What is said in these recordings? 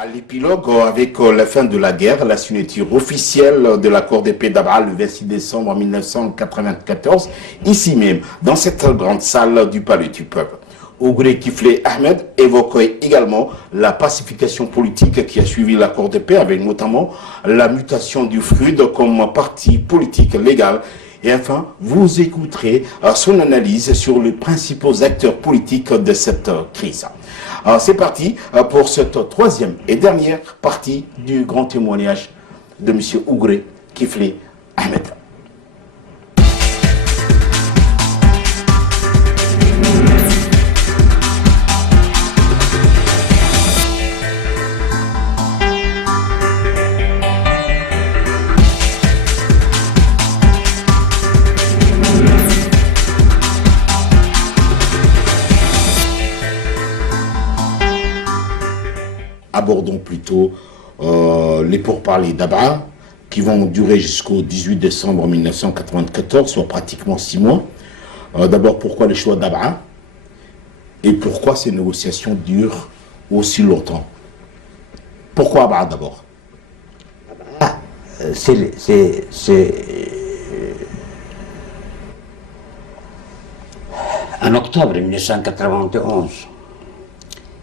À l'épilogue, avec la fin de la guerre, la signature officielle de l'accord de paix d'Abra le 26 décembre 1994, ici même, dans cette grande salle du Palais du Peuple. Ougré Kiflé Ahmed évoquait également la pacification politique qui a suivi l'accord de paix, avec notamment la mutation du FRUD comme parti politique légal. Et enfin, vous écouterez son analyse sur les principaux acteurs politiques de cette crise. C'est parti pour cette troisième et dernière partie du grand témoignage de M. Ougré Kiflé Ahmed. Abordons plutôt les pourparlers d'Abra qui vont durer jusqu'au 18 décembre 1994, soit pratiquement 6 mois. D'abord, pourquoi le choix d'Abra et pourquoi ces négociations durent aussi longtemps? Pourquoi Abra d'abord? En octobre 1991,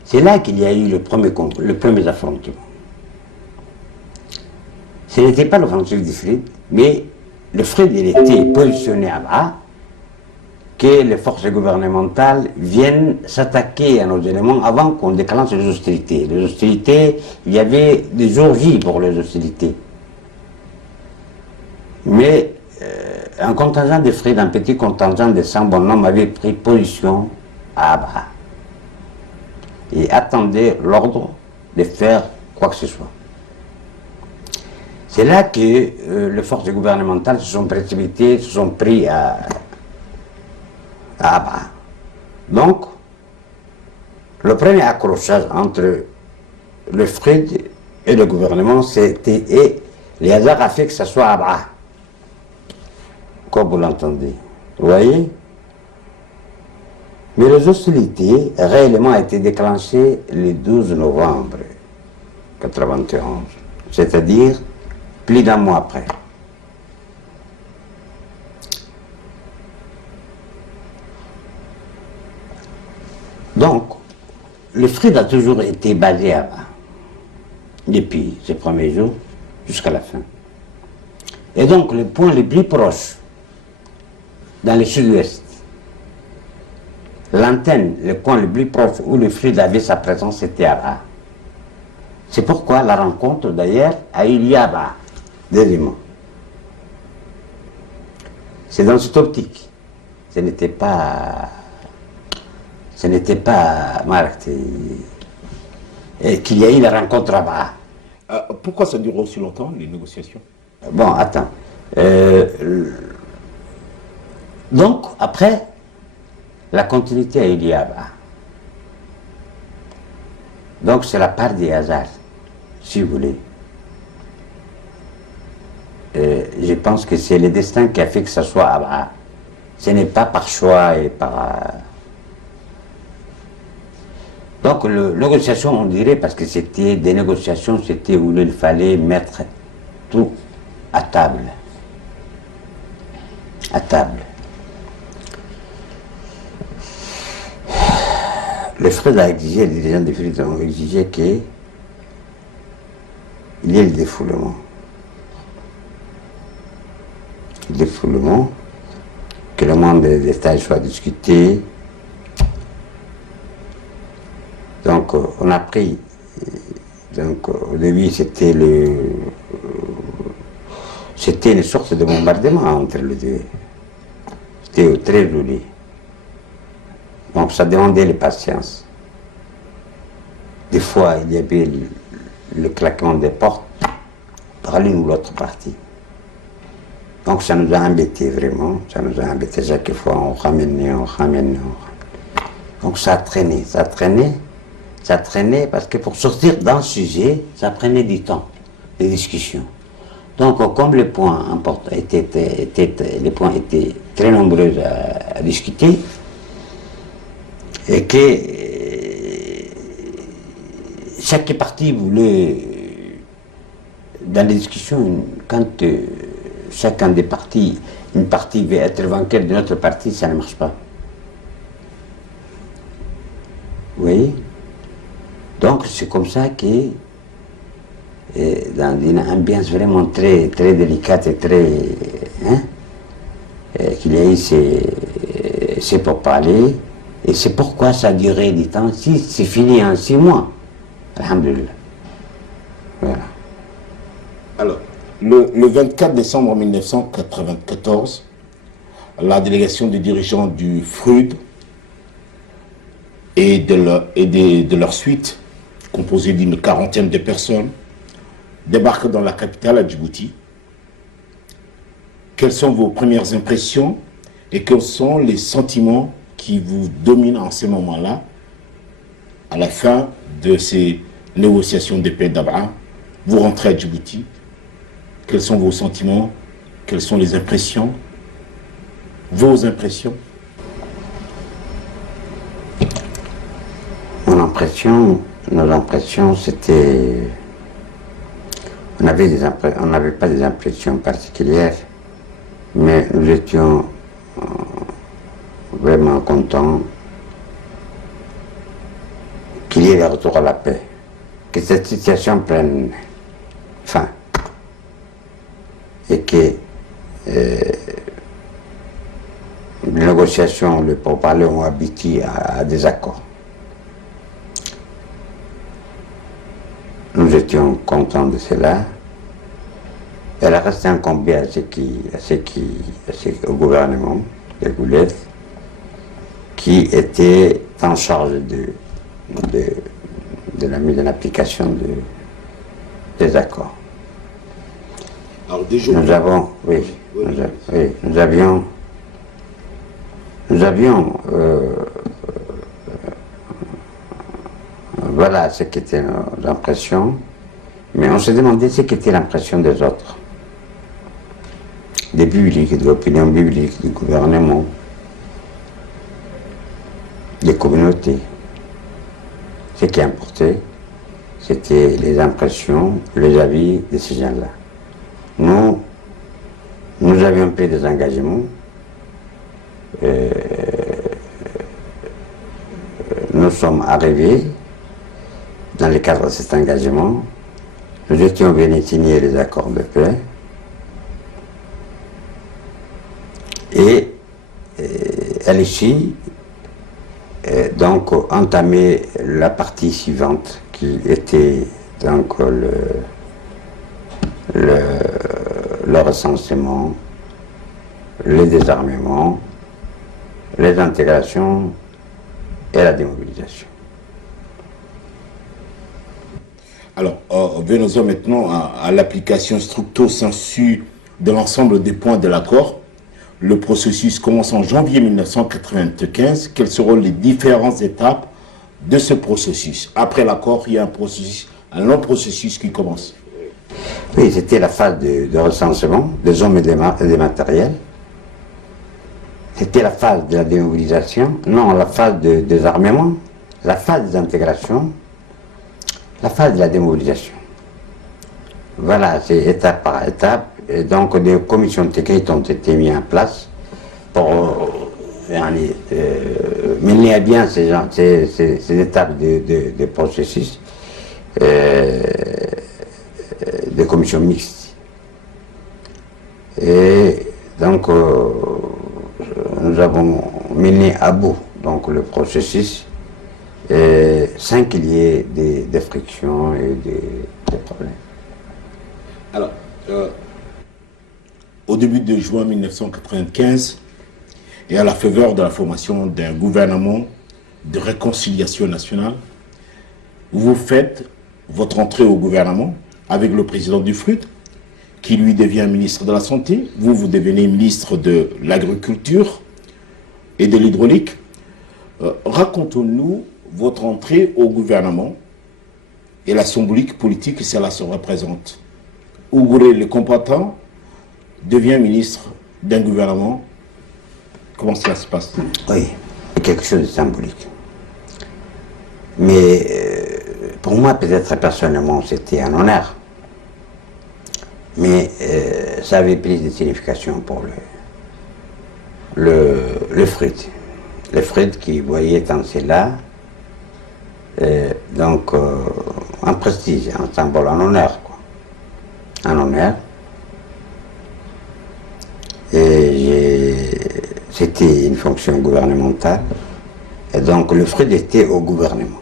c'est là qu'il y a eu le premier affrontement. Ce n'était pas l'offensive du FRID, mais le FRID il était positionné à bas, que les forces gouvernementales viennent s'attaquer à nos éléments avant qu'on déclenche les hostilités. Les hostilités, il y avait des jours J pour les hostilités. Mais un contingent de FRID, un petit contingent de 100 bonhommes avait pris position à Abra et attendait l'ordre de faire quoi que ce soit. C'est là que les forces gouvernementales se sont précipitées, se sont pris à Abra. Donc, le premier accrochage entre le FRID et le gouvernement, c'était, et les hasards a fait que ce soit Abra, comme vous l'entendez. Vous voyez? Mais les hostilités, réellement, ont été déclenchées le 12 novembre 1991, c'est-à-dire plus d'un mois après. Donc, le FRID a toujours été basé à bas, depuis ces premiers jours jusqu'à la fin. Et donc, le point le plus proche, dans le sud-ouest, l'antenne, le point le plus proche où le FRID avait sa présence, c'était à bas. C'est pourquoi la rencontre, d'ailleurs, a eu lieu à bas, deuxièmement. C'est dans cette optique. Ce n'était pas Marc, qu'il y a eu la rencontre à bas. Pourquoi ça dure aussi longtemps, les négociations? Bon, attends. Donc, après, la continuité a eu lieu à bas. Donc, c'est la part des hasards, si vous voulez. Je pense que c'est le destin qui a fait que ça soit à bas. Ce n'est pas par choix et par... Donc, les négociations, on dirait, parce que c'était des négociations, c'était où il fallait mettre tout à table. À table. Le FRID a exigé, les dirigeants du FRID ont exigé qu'il y ait le défoulement. Le défoulement, que le monde des détails soit discuté. Donc, on a pris. Donc, au début, c'était une sorte de bombardement entre les deux. C'était très joli. Donc, ça demandait la patience. Des fois, il y avait le claquement des portes par l'une ou l'autre partie. Donc, ça nous a embêtés vraiment. Ça nous a embêtés chaque fois. On ramenait. Donc, ça a traîné. Ça traînait parce que pour sortir d'un sujet, ça prenait du temps, des discussions. Donc, comme les points importants les points étaient très nombreux à discuter, et que chaque parti voulait, dans les discussions, quand chacun des partis, une partie veut être vainqueur de notre parti, ça ne marche pas. Vous voyez? Donc c'est comme ça que, dans une ambiance vraiment très, très délicate et très... Hein, qu'il y a eu ces pourparlers, et c'est pourquoi ça a duré du temps. Si c'est fini en 6 mois, alhamdulillah. Voilà. Alors, le 24 décembre 1994, la délégation des dirigeants du FRUD et de leur suite, composée d'une 40aine de personnes, débarque dans la capitale, à Djibouti. Quelles sont vos premières impressions et quels sont les sentiments qui vous dominent en ce moment-là, à la fin de ces négociations de paix d'Abra? Vous rentrez à Djibouti. Quels sont vos sentiments? Quelles sont les impressions? Vos impressions? Nos impressions, c'était... On n'avait pas des impressions particulières, mais nous étions vraiment contents qu'il y ait le retour à la paix, que cette situation prenne fin et que les négociations, les pourparlers ont abouti à des accords. Nous étions contents de cela. Elle a resté incombée au gouvernement de Goulet, qui était en charge de la mise en application des accords. Alors, déjà, nous avions voilà ce qu'étaient nos impressions, mais on se demandait ce qu'était l'impression des autres, des publics, de l'opinion publique, du gouvernement, des communautés. Ce qui importait, c'était les impressions, les avis de ces gens-là. Nous avions pris des engagements. Nous sommes arrivés dans le cadre de cet engagement. Nous étions venus signer les accords de paix. Et à l'issue, donc entamer la partie suivante qui était donc le recensement, le désarmement, les intégrations et la démobilisation. Alors, venons-en maintenant à l'application stricto sensu de l'ensemble des points de l'accord. Le processus commence en janvier 1995. Quelles seront les différentes étapes de ce processus? Après l'accord, il y a un long processus qui commence. Oui, c'était la phase de recensement des hommes et des matériels. C'était la phase de la démobilisation, non, la phase de désarmement, la phase d'intégration, la phase de la démobilisation. Voilà, c'est étape par étape. Et donc des commissions techniques ont été mises en place pour mener à bien ces étapes de processus, des commissions mixtes. Et donc nous avons mené à bout donc, le processus sans qu'il y ait des frictions et des problèmes. Alors, au début de juin 1995, et à la faveur de la formation d'un gouvernement de réconciliation nationale, vous faites votre entrée au gouvernement avec le président du FRUD, qui lui devient ministre de la Santé. Vous devenez ministre de l'Agriculture et de l'Hydraulique. Racontez-nous votre entrée au gouvernement et la symbolique politique que cela se représente. Ougouré, le combattant, devient ministre d'un gouvernement. Comment cela se passe? Oui, c'est quelque chose de symbolique. Mais pour pour moi, peut-être personnellement, c'était un honneur. Mais ça avait plus de signification pour le Fred. Le Fred qui voyait dans cela, donc, un prestige, un symbole, un honneur, quoi. Un honneur. Et c'était une fonction gouvernementale. Et donc, le Fred était au gouvernement.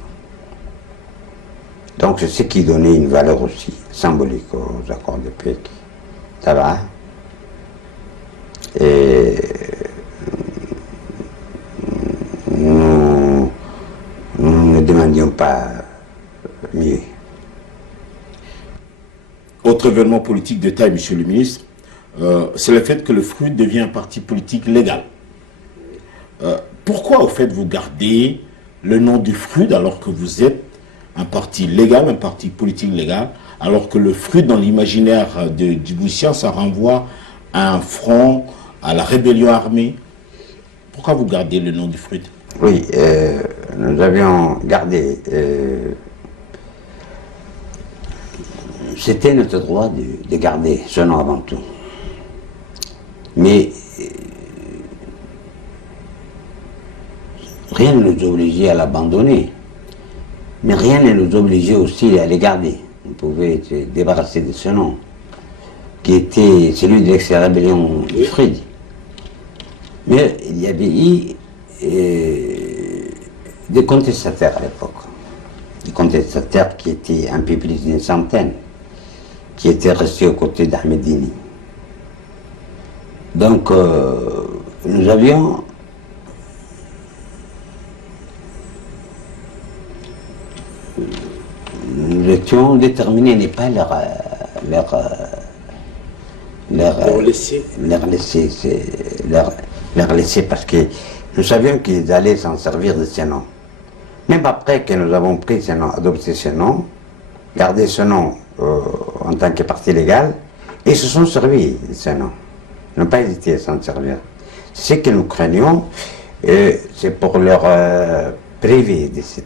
Donc, c'est ce qui donnait une valeur aussi symbolique aux accords de paix. Ça va. Et nous ne demandions pas mieux. Autre événement politique de taille, monsieur le ministre, c'est le fait que le FRUD devient un parti politique légal. Pourquoi, au fait, vous gardez le nom du FRUD alors que vous êtes un parti légal, un parti politique légal, alors que le FRUD, dans l'imaginaire du Djiboutien, ça renvoie à un front, à la rébellion armée? Pourquoi vous gardez le nom du FRUD? Oui, nous avions gardé... c'était notre droit de garder ce nom avant tout. Mais rien ne nous obligeait à l'abandonner. Mais rien ne nous obligeait aussi à les garder. On pouvait se débarrasser de ce nom, qui était celui de l'ex-rébellion du Fred. Mais il y avait eu des contestataires à l'époque. Des contestataires qui étaient un peu plus d'une centaine, qui étaient restés aux côtés d'Ahmedini. Donc, nous avions nous étions déterminés à ne pas leur laisser parce que nous savions qu'ils allaient s'en servir de ces noms. Même après que nous avons pris ce nom, adopté ce nom, gardé ce nom en tant que parti légal, ils se sont servis de ce nom. Ils n'ont pas hésité à s'en servir. Ce que nous craignons, c'est pour leur priver de ce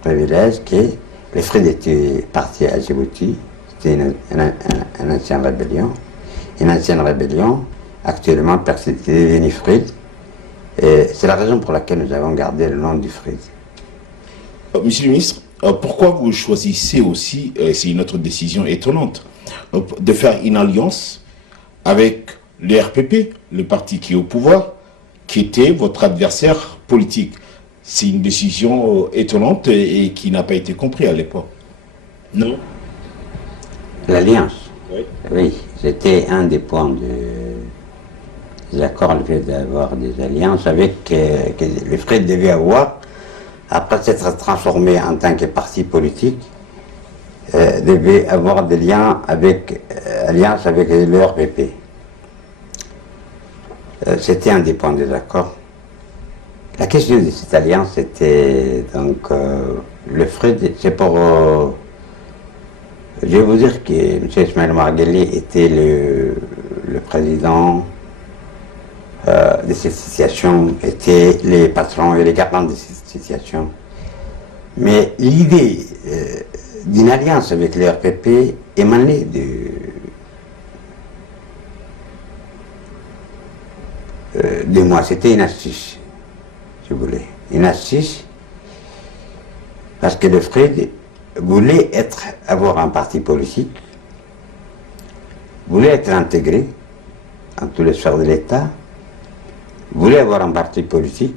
privilège que les Fred étaient partis à Djibouti. C'était une ancienne rébellion. Une ancienne rébellion, actuellement devenue Fred. C'est la raison pour laquelle nous avons gardé le nom du Fred. Monsieur le ministre, pourquoi vous choisissez aussi, c'est une autre décision étonnante, de faire une alliance avec le RPP, le parti qui est au pouvoir, qui était votre adversaire politique? C'est une décision étonnante et qui n'a pas été comprise à l'époque. Non? L'alliance? Oui. Oui, c'était un des points des accords, le fait d'avoir des alliances avec que le Fred devait avoir, après s'être transformé en tant que parti politique, devait avoir des liens avec, alliance avec le RPP. C'était un des points des accords. La question de cette alliance, c'était donc le Fred, c'est pour... je vais vous dire que M. Ismaël Margueli était le président de cette situation, était les patrons et les garants de cette situation. Mais l'idée d'une alliance avec le RPP émanait de moi. C'était une astuce, si vous voulez. Une astuce, parce que le Fred voulait avoir un parti politique, voulait être intégré dans toutes les sphères de l'État, voulait avoir un parti politique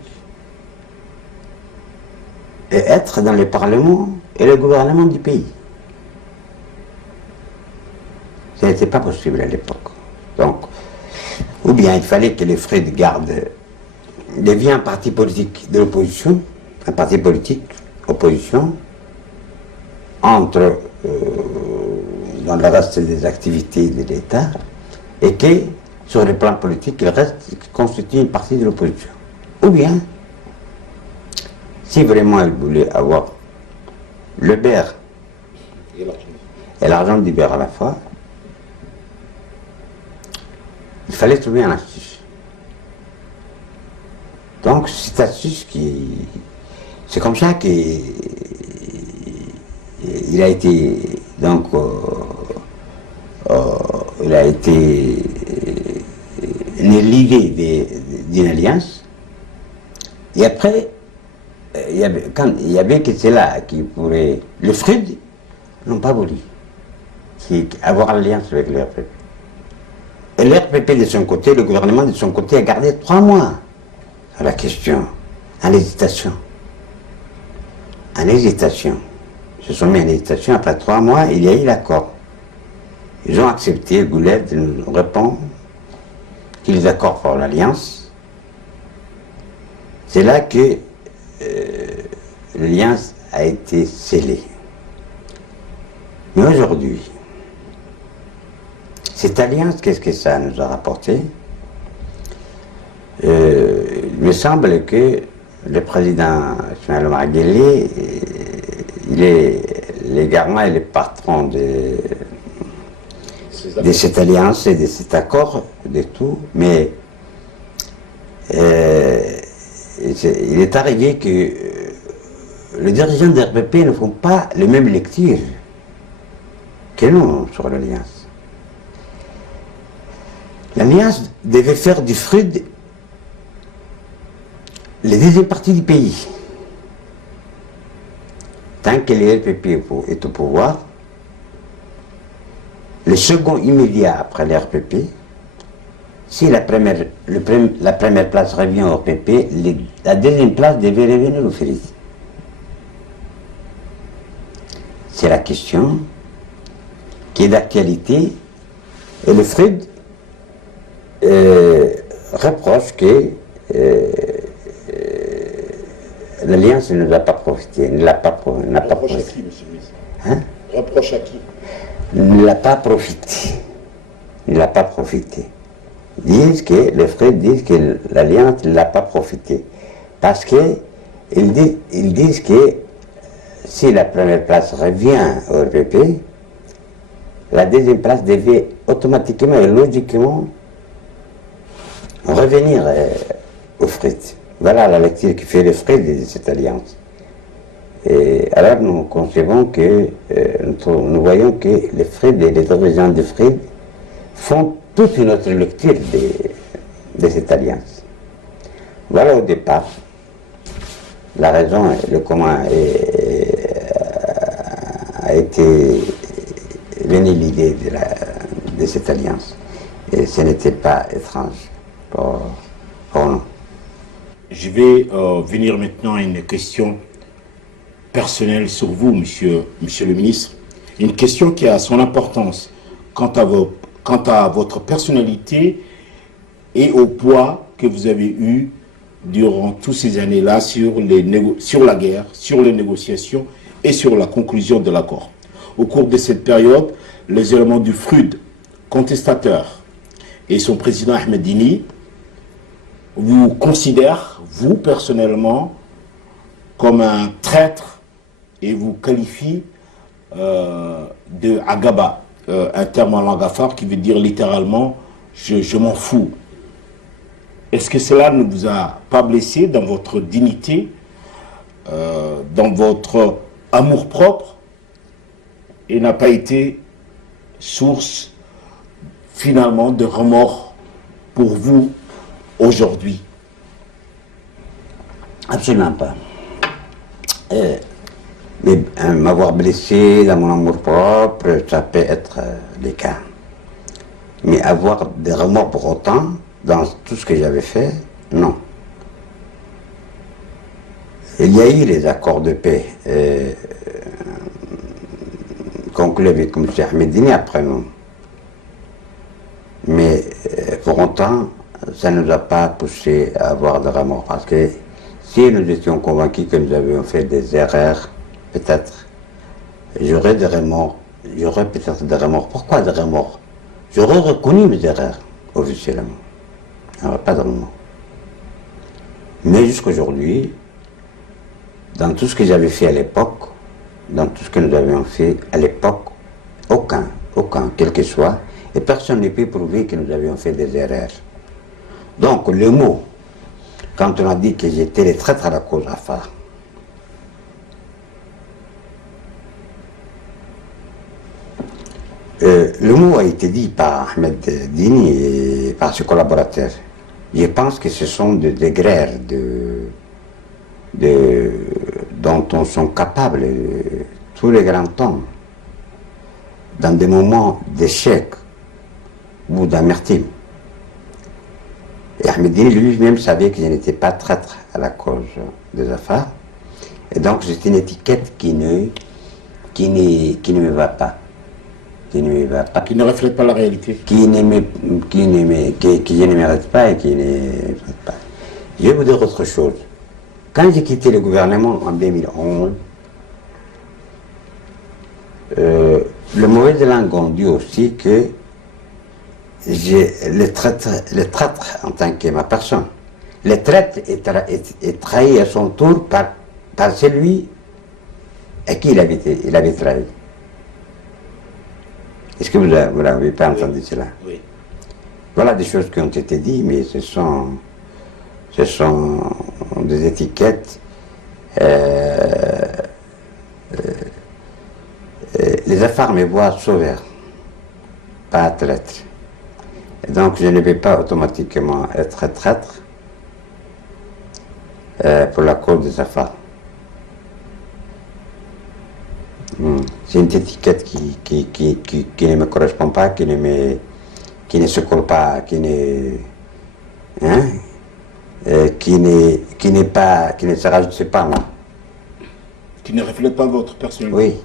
et être dans le Parlement et le gouvernement du pays. Ça n'était pas possible à l'époque. Donc, ou bien il fallait que le Fred devienne un parti politique de l'opposition, un parti politique opposition, entre dans le reste des activités de l'État, et que sur le plan politique, il reste constitue une partie de l'opposition. Ou bien, si vraiment il voulait avoir le beurre et l'argent du beurre à la fois, il fallait trouver un astuce. Donc, cette astuce c'est comme ça qu'il il a été donc il a été l'idée d'une alliance. Et après, il y avait que cela qui pourrait. Le FRED n'ont pas voulu avoir alliance avec le RPP. Et le RPP de son côté, le gouvernement de son côté a gardé 3 mois à la question, en hésitation. En hésitation. Ils se sont mis en hésitation. Après 3 mois, il y a eu l'accord. Ils ont accepté, Goulet nous répond qu'ils accordent pour l'alliance. C'est là que l'alliance a été scellée. Mais aujourd'hui, cette alliance, qu'est-ce que ça nous a rapporté? Il me semble que le président Ismaël Omar Guelleh, il est le garant et le patron de cette alliance et de cet accord, de tout, mais il est arrivé que les dirigeants de RPP ne font pas la même lecture que nous sur l'alliance. L'alliance devait faire du FRED la deuxième partie du pays. Tant que le RPP est au pouvoir, le second immédiat après le RPP, si la première place revient au RPP, la deuxième place devait revenir au FRED. C'est la question qui est d'actualité, et le FRED reproche que l'alliance ne nous a pas profité, n'a pas profité. Reproche à qui, monsieur le ministre? Hein? Reproche à qui? Ne l'a pas profité. Il n'a pas profité. Disent que, les frères disent que l'alliance ne l'a pas profité. Parce qu'ils disent que si la première place revient au RPP, la deuxième place devait automatiquement et logiquement revenir au FRED. Voilà la lecture qui fait le FRED de cette alliance. Et alors nous concevons que, nous voyons que les FRED et les dirigeants de FRED font toute une autre lecture de cette alliance. Voilà au départ la raison, le comment a été venue l'idée de cette alliance. Et ce n'était pas étrange pour nous. Je vais venir maintenant à une question personnelle sur vous, monsieur le ministre. Une question qui a son importance quant à votre personnalité et au poids que vous avez eu durant toutes ces années-là sur la guerre, sur les négociations et sur la conclusion de l'accord. Au cours de cette période, les éléments du FRUD, contestateur, et son président Ahmed Dini vous considèrent, vous personnellement, comme un traître et vous qualifient de Agaba, un terme en langue afar qui veut dire littéralement je m'en fous. Est-ce que cela ne vous a pas blessé dans votre dignité, dans votre amour-propre, et n'a pas été source finalement de remords pour vous aujourd'hui? Absolument pas. Mais m'avoir blessé dans mon amour-propre, ça peut être le cas. Mais avoir des remords pour autant, dans tout ce que j'avais fait, non. Il y a eu les accords de paix conclus avec M. Ahmed Dini après nous. Mais pour autant, ça ne nous a pas poussé à avoir des remords. Parce que si nous étions convaincus que nous avions fait des erreurs, peut-être, j'aurais des remords. J'aurais peut-être des remords. Pourquoi des remords? J'aurais reconnu mes erreurs, officiellement. Il n'y aurait pas de remords. Mais jusqu'aujourd'hui, dans tout ce que j'avais fait à l'époque, dans tout ce que nous avions fait à l'époque, aucun, quel que soit, et personne ne peut prouver que nous avions fait des erreurs. Donc, le mot, quand on a dit que j'étais le traître à la cause Afar, Le mot a été dit par Ahmed Dini et par ses collaborateurs. Je pense que ce sont des grères dont on sont capables tous les grands hommes dans des moments d'échec ou d'amertume. Et Ahmed Dini lui-même savait que je n'étais pas traître à la cause des affaires. Et donc c'est une étiquette qui ne me va pas. Qui ne me va pas. Qui ne reflète pas la réalité. Que je ne mérite pas et qui ne mérite pas. Je vais vous dire autre chose. Quand j'ai quitté le gouvernement en 2011, le mauvais langue ont dit aussi que le traître en tant que ma personne. Le traître est trahi à son tour par celui à qui il avait trahi. Est-ce que vous n'avez pas entendu cela? Oui. Voilà des choses qui ont été dites, mais ce sont des étiquettes. Les affaires me voient sauveur, pas traître. Et donc je ne vais pas automatiquement être traître pour la cause des affaires. C'est une étiquette qui ne me correspond pas, qui ne se colle pas, qui ne se rajoute pas, non. Qui ne reflète pas votre personnalité. Oui.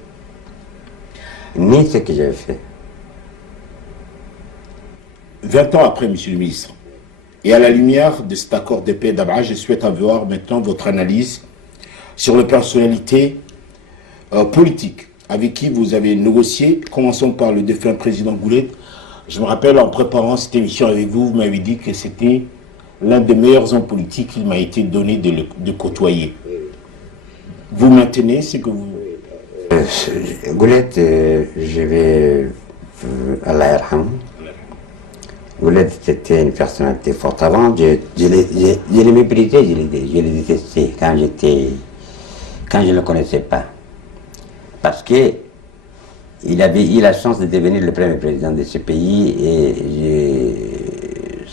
Ni ce que j'avais fait. 20 ans après, monsieur le ministre, et à la lumière de cet accord de paix d'Abra, je souhaite avoir maintenant votre analyse sur les personnalités politiques avec qui vous avez négocié. Commençons par le défunt président Goulet. Je me rappelle, en préparant cette émission avec vous, vous m'avez dit que c'était l'un des meilleurs hommes politiques qu'il m'a été donné de côtoyer. Vous maintenez ce que vous... Goulet, je vais à l'Airham. Goulet était une personnalité forte avant. Je l'ai méprisé, je l'ai détesté quand je ne le connaissais pas. Parce qu'il avait eu la chance de devenir le premier président de ce pays et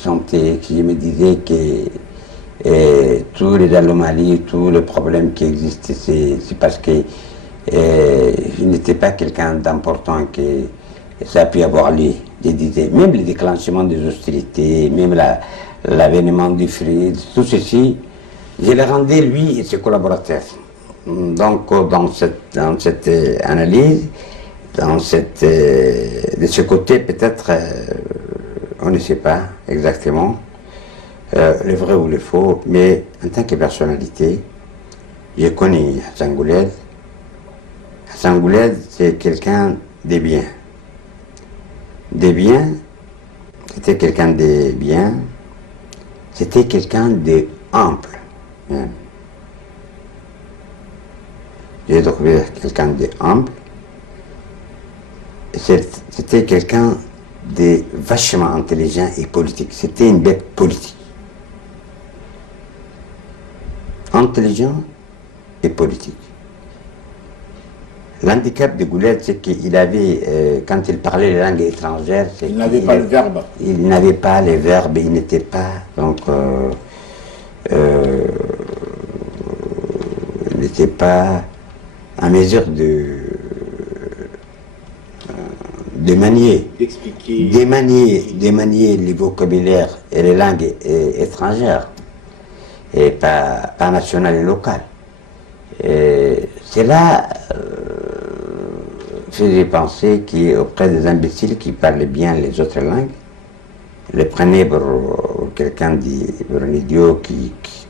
je me disais que tous les anomalies, tous les problèmes qui existent, c'est parce que il n'était pas quelqu'un d'important que ça a pu avoir lieu. Je disais, même le déclenchement des hostilités, même l'avènement du FRID, tout ceci, je le rendais lui et ses collaborateurs. Donc, dans cette analyse, de ce côté, peut-être, on ne sait pas exactement le vrai ou le faux, mais en tant que personnalité, j'ai connu Hassan Goulet. Hassan Goulet, c'est quelqu'un de bien. De bien, c'était quelqu'un de bien, c'était quelqu'un de ample. J'ai trouvé quelqu'un de humble. C'était quelqu'un de vachement intelligent et politique. C'était une bête politique. Intelligent et politique. L'handicap de Goulet, c'est qu'il avait, quand il parlait les langues étrangères... Il n'avait pas le verbe. Il n'avait pas les verbes, il n'était pas... Donc, il n'était pas en mesure de manier, de manier les vocabulaires et les langues étrangères, et pas nationales et locales. Cela faisait penser qu'auprès des imbéciles qui parlaient bien les autres langues, les prenaient pour quelqu'un pour un idiot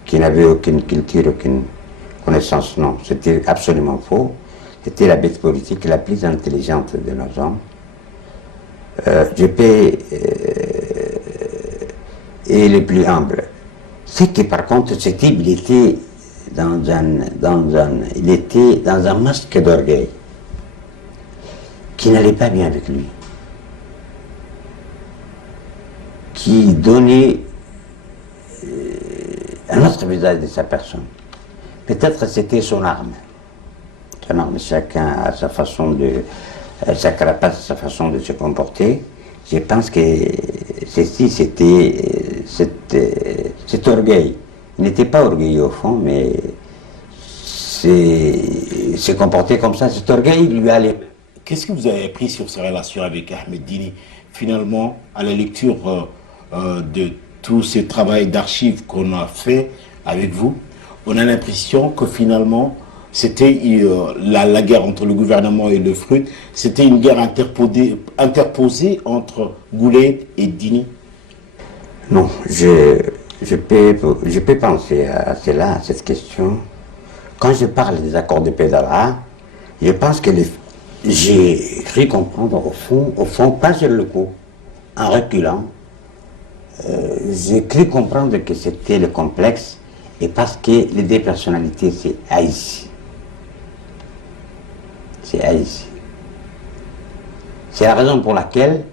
qui n'avait aucune culture, aucune connaissance. Non, c'était absolument faux. C'était la bête politique la plus intelligente de nos hommes. Et le plus humble. C'est que par contre, ce type, il était dans un masque d'orgueil qui n'allait pas bien avec lui, qui donnait un autre visage de sa personne. Peut-être c'était son arme. Chacun a sa façon sa carapace, sa façon de se comporter, je pense que ceci, c'était cet orgueil. Il n'était pas orgueilleux au fond, mais se comporter comme ça, cet orgueil lui allait. Qu'est-ce que vous avez appris sur sa relation avec Ahmed Dini? Finalement, à la lecture de tout ce travail d'archives qu'on a fait avec vous, on a l'impression que finalement, c'était la guerre entre le gouvernement et le FRUT, c'était une guerre interposée entre Goulet et Dini. Non, je peux penser à cela, à cette question. Quand je parle des accords de paix d'Abra, je pense que j'ai cru comprendre au fond, pas sur le coup, en reculant, j'ai cru comprendre que c'était le complexe et parce que les deux personnalités, c'est Haïti. C'est Haïti. C'est la raison pour laquelle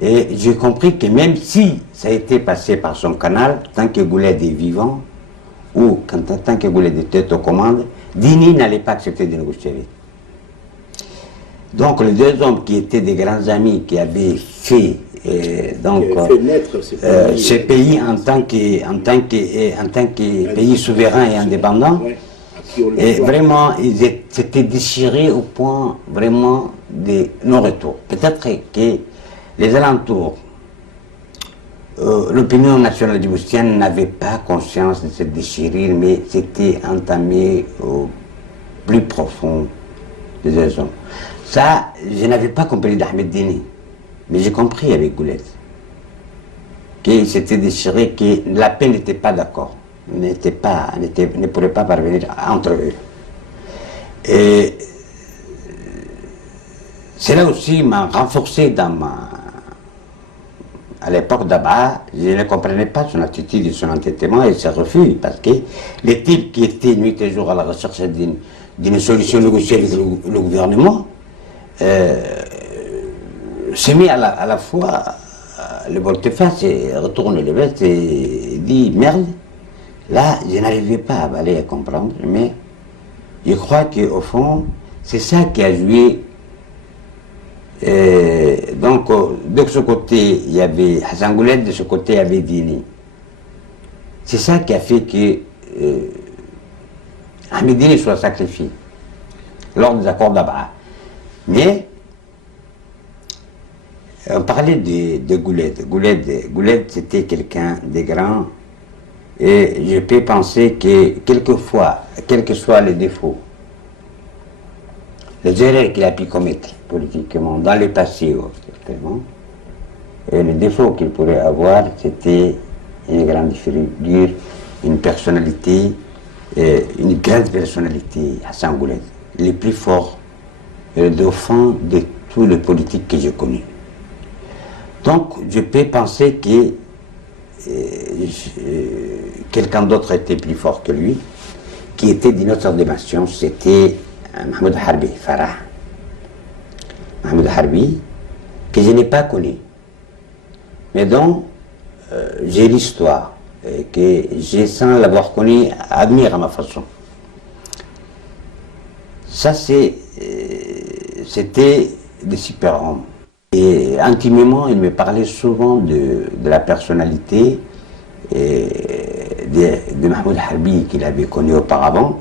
j'ai compris que même si ça a été passé par son canal, tant que Goulet est vivant, ou tant que Goulet était aux commandes, Dini n'allait pas accepter de négocier. Donc les deux hommes qui étaient des grands amis, qui avaient fait ce pays en tant que pays souverain et indépendant, et vraiment ils s'étaient déchirés au point vraiment de non-retour. Peut-être que les alentours, l'opinion nationale djiboutienne n'avait pas conscience de cette déchirure, mais c'était entamé au plus profond des deux hommes. Ça, je n'avais pas compris d'Ahmed Dini, mais j'ai compris avec Goulet qu'il s'était déchiré, que la paix n'était pas d'accord, ne pourrait pas parvenir entre eux. Et cela aussi m'a renforcé à l'époque d'Abba, je ne comprenais pas son attitude et son entêtement et ses refus, parce que les types qui étaient nuit et jour à la recherche d'une solution négociée avec le gouvernement, s'est mis à la fois le volte-face et retourne le veste et dit merde. Là, je n'arrivais pas à avaler et à comprendre, mais je crois qu'au fond, c'est ça qui a joué. Donc, de ce côté, il y avait Hassan Goulet, de ce côté, il y avait Dini. C'est ça qui a fait que Ahmed Dini soit sacrifié lors des accords d'Abra. Mais on parlait de Goulet. Goulet, c'était quelqu'un de grand. Et je peux penser que quelquefois, quels que soient les défauts, les erreurs qu'il a pu commettre politiquement dans le passé, certainement, et les défauts qu'il pourrait avoir, c'était une grande figure, une personnalité, une grande personnalité, Hassan Goulet, le plus fort au fond de tous les politiques que j'ai connus. Donc, je peux penser que quelqu'un d'autre était plus fort que lui, qui était d'une autre dimension, c'était Mahmoud Harbi, Farah. Mahmoud Harbi, que je n'ai pas connu, mais dont j'ai l'histoire, que j'ai, sans l'avoir connu, admire à ma façon. Ça, c'était des super-hommes. Et intimement, il me parlait souvent de la personnalité de Mahmoud Harbi qu'il avait connu auparavant.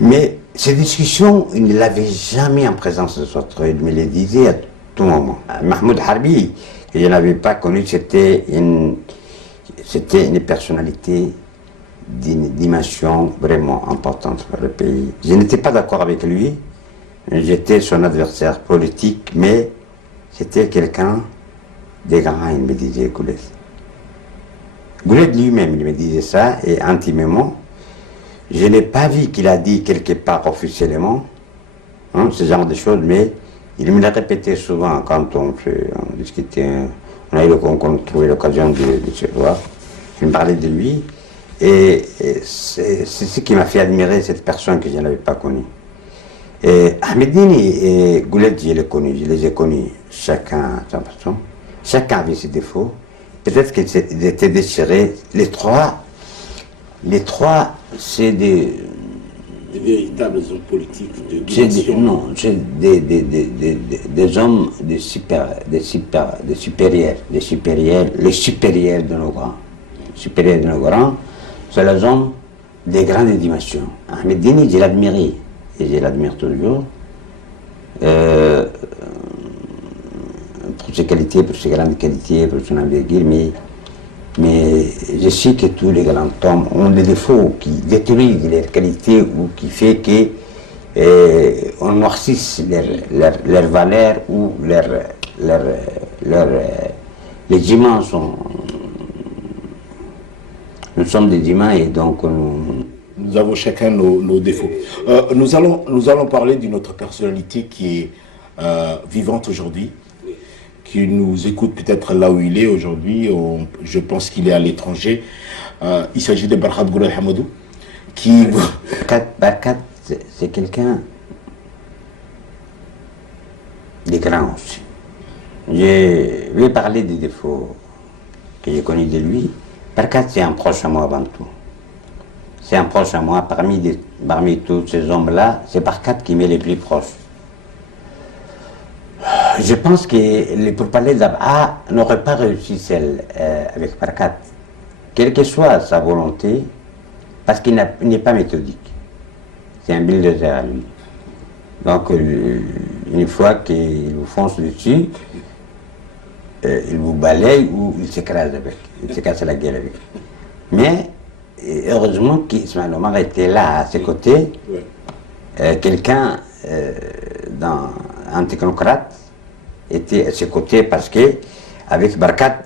Mais ces discussions, il ne l'avait jamais en présence de l'autre. Il me les disait à tout moment. Mahmoud Harbi, que je n'avais pas connu, c'était une personnalité d'une dimension vraiment importante pour le pays. Je n'étais pas d'accord avec lui. J'étais son adversaire politique, mais c'était quelqu'un de grand, il me disait Goulet. Goulet lui-même, il me disait ça, et intimement. Je n'ai pas vu qu'il a dit quelque part officiellement, ce genre de choses, mais il me l'a répété souvent quand on discutait, on a trouvé l'occasion de se voir. Il me parlait de lui, et c'est ce qui m'a fait admirer cette personne que je n'avais pas connue. Ahmed Dini et Goulet, je les ai connus, chacun à sa façon. Chacun avait ses défauts. Peut-être qu'ils étaient déchirés. Les trois, c'est Des véritables hommes politiques de C'est dimension. non, c'est des hommes, des supérieurs, les supérieurs de nos grands. Supérieurs de nos grands, c'est les hommes des grandes dimensions. Ahmed Dini, je l'admirais, et je l'admire toujours, pour ses qualités, pour ses grandes qualités, pour son envergure, mais je sais que tous les grands hommes ont des défauts qui détruisent leurs qualités ou qui fait que on noircisse leur valeur ou les humains sont. Nous sommes des humains et donc Nous avons chacun nos défauts. Nous allons parler d'une autre personnalité qui est vivante aujourd'hui, qui nous écoute peut-être là où il est aujourd'hui. Je pense qu'il est à l'étranger. Il s'agit de Barhat Goulal Hamadou, qui... Barkat, c'est quelqu'un de grand aussi. Je vais parler des défauts que j'ai connus de lui. Barkat, c'est un proche à moi avant tout. C'est un proche à moi. Parmi tous ces hommes-là, c'est Barkat qui m'est le plus proche. Je pense que les pourparlers d'Abha n'auraient pas réussi celle avec Barkat, quelle que soit sa volonté, parce qu'il n'est pas méthodique. C'est un bulldozer à lui. Donc, une fois qu'il vous fonce dessus, il vous balaye ou il s'écrase avec, il se casse la gueule avec. Mais, heureusement qu'Ismaël Omar était là, à ses côtés, quelqu'un, un technocrate, était à ses côtés parce que avec Barkat,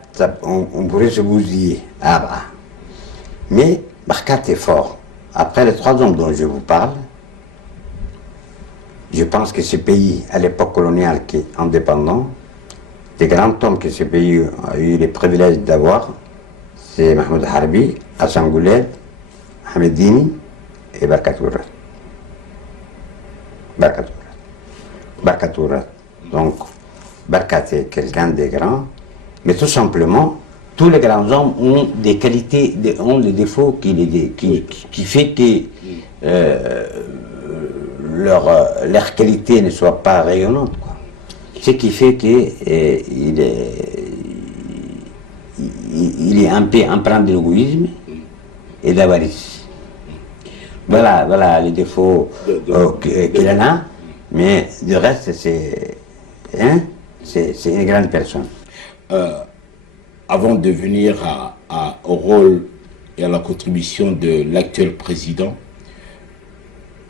on pourrait se bousiller. Mais Barkat est fort. Après les 3 hommes dont je vous parle, je pense que ce pays, à l'époque coloniale qui est indépendant, les grands hommes que ce pays a eu le privilège d'avoir, c'est Mahmoud Harbi, Hassan Gouled, Ahmed Dini et Barkat Ourat. Barkat Ourat. Donc, Barkat est quelqu'un de grand, mais tout simplement, tous les grands hommes ont des qualités, ont des défauts qui fait que leur qualité ne soit pas rayonnante, quoi. Ce qui fait qu'il est un peu empreint d'égoïsme et d'avarice. Voilà les défauts qu'il en a, mais du reste, c'est une grande personne. Avant de venir au rôle et à la contribution de l'actuel président,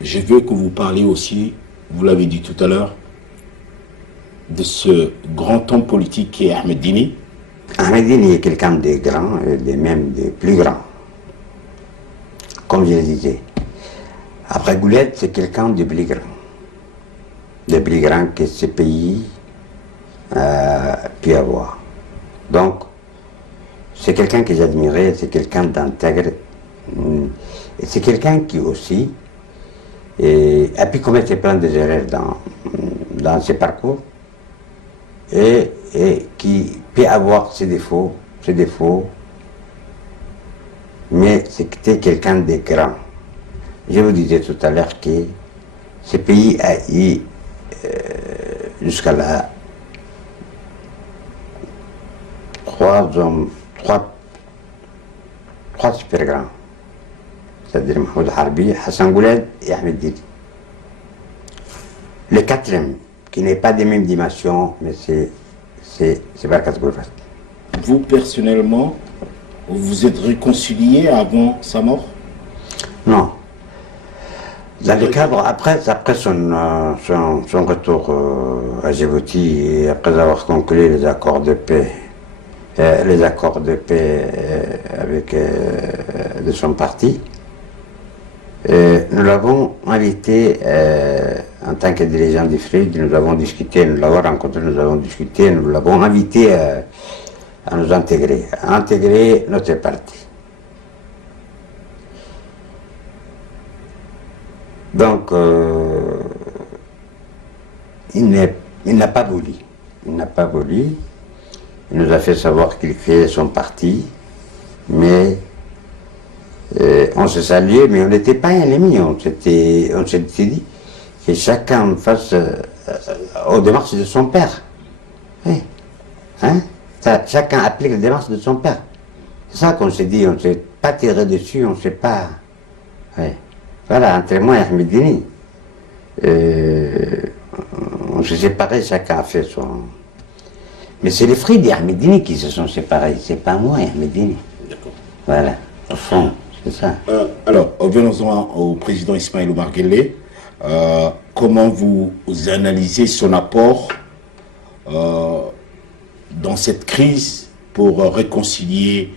je veux que vous parliez aussi, vous l'avez dit tout à l'heure, de ce grand homme politique qui est Ahmed Dini. Ahmed Dini est quelqu'un de grand, et même de plus grand, comme je le disais. Après Gouled, c'est quelqu'un de plus grand que ce pays pu avoir. Donc, c'est quelqu'un que j'admirais, c'est quelqu'un d'intègre, et c'est quelqu'un qui aussi a pu commettre plein d'erreurs dans ses parcours, et qui peut avoir ses défauts, mais c'était quelqu'un de grand. Je vous disais tout à l'heure que ce pays a eu jusqu'à là 3 super grands, c'est-à-dire Mahmoud Harbi, Hassan Gouled et Ahmed Dini. Le 4e, qui n'est pas des mêmes dimensions, mais c'est Barkat Ourat. Vous, personnellement, vous vous êtes réconcilié avant sa mort? Non. Dans le cadre, après son retour à Djibouti, et après avoir conclu les accords de paix, avec de son parti, nous l'avons invité en tant que dirigeant du FRID, nous avons discuté, nous l'avons rencontré, nous avons discuté, nous l'avons invité à nous intégrer, à intégrer notre parti. Donc, il n'a pas voulu. Il nous a fait savoir qu'il fait son parti, mais On se saluait, mais on n'était pas ennemis. On s'était dit que chacun fasse aux démarches de son père. Oui. Hein? Chacun applique les démarches de son père. C'est ça qu'on s'est dit. On ne s'est pas tiré dessus, on ne s'est pas... Oui. Voilà, entre moi et Ahmedini, on s'est séparés, chacun a fait son... Mais c'est les frères d'Ahmedini qui se sont séparés, c'est pas moi et Ahmedini. D'accord. Voilà, au fond, c'est ça. Alors, venons-en au président Ismaël Omar Guelleh. Comment vous analysez son apport dans cette crise pour réconcilier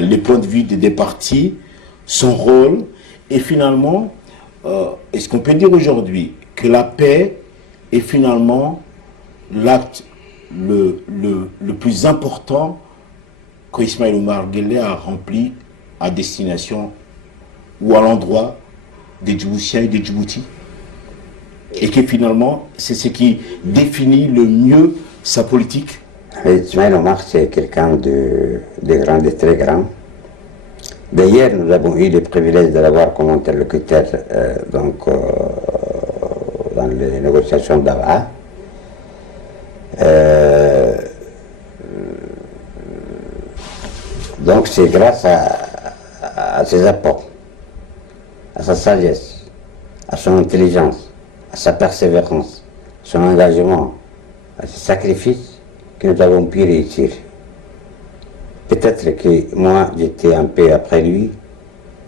les points de vue des deux partis, son rôle, et finalement, est-ce qu'on peut dire aujourd'hui que la paix est finalement l'acte le plus important que Ismaël Omar Guelleh a rempli à destination ou à l'endroit des Djiboutiens et des Djibouti, et que finalement c'est ce qui définit le mieux sa politique? Ismaël Omar, c'est quelqu'un de grand, de très grand. D'ailleurs, nous avons eu le privilège de l'avoir comme interlocuteur dans les négociations d'Ava. Donc c'est grâce à ses apports, à sa sagesse, à son intelligence, à sa persévérance, son engagement, à ses sacrifices que nous avons pu réussir. Peut-être que moi j'étais un peu après lui,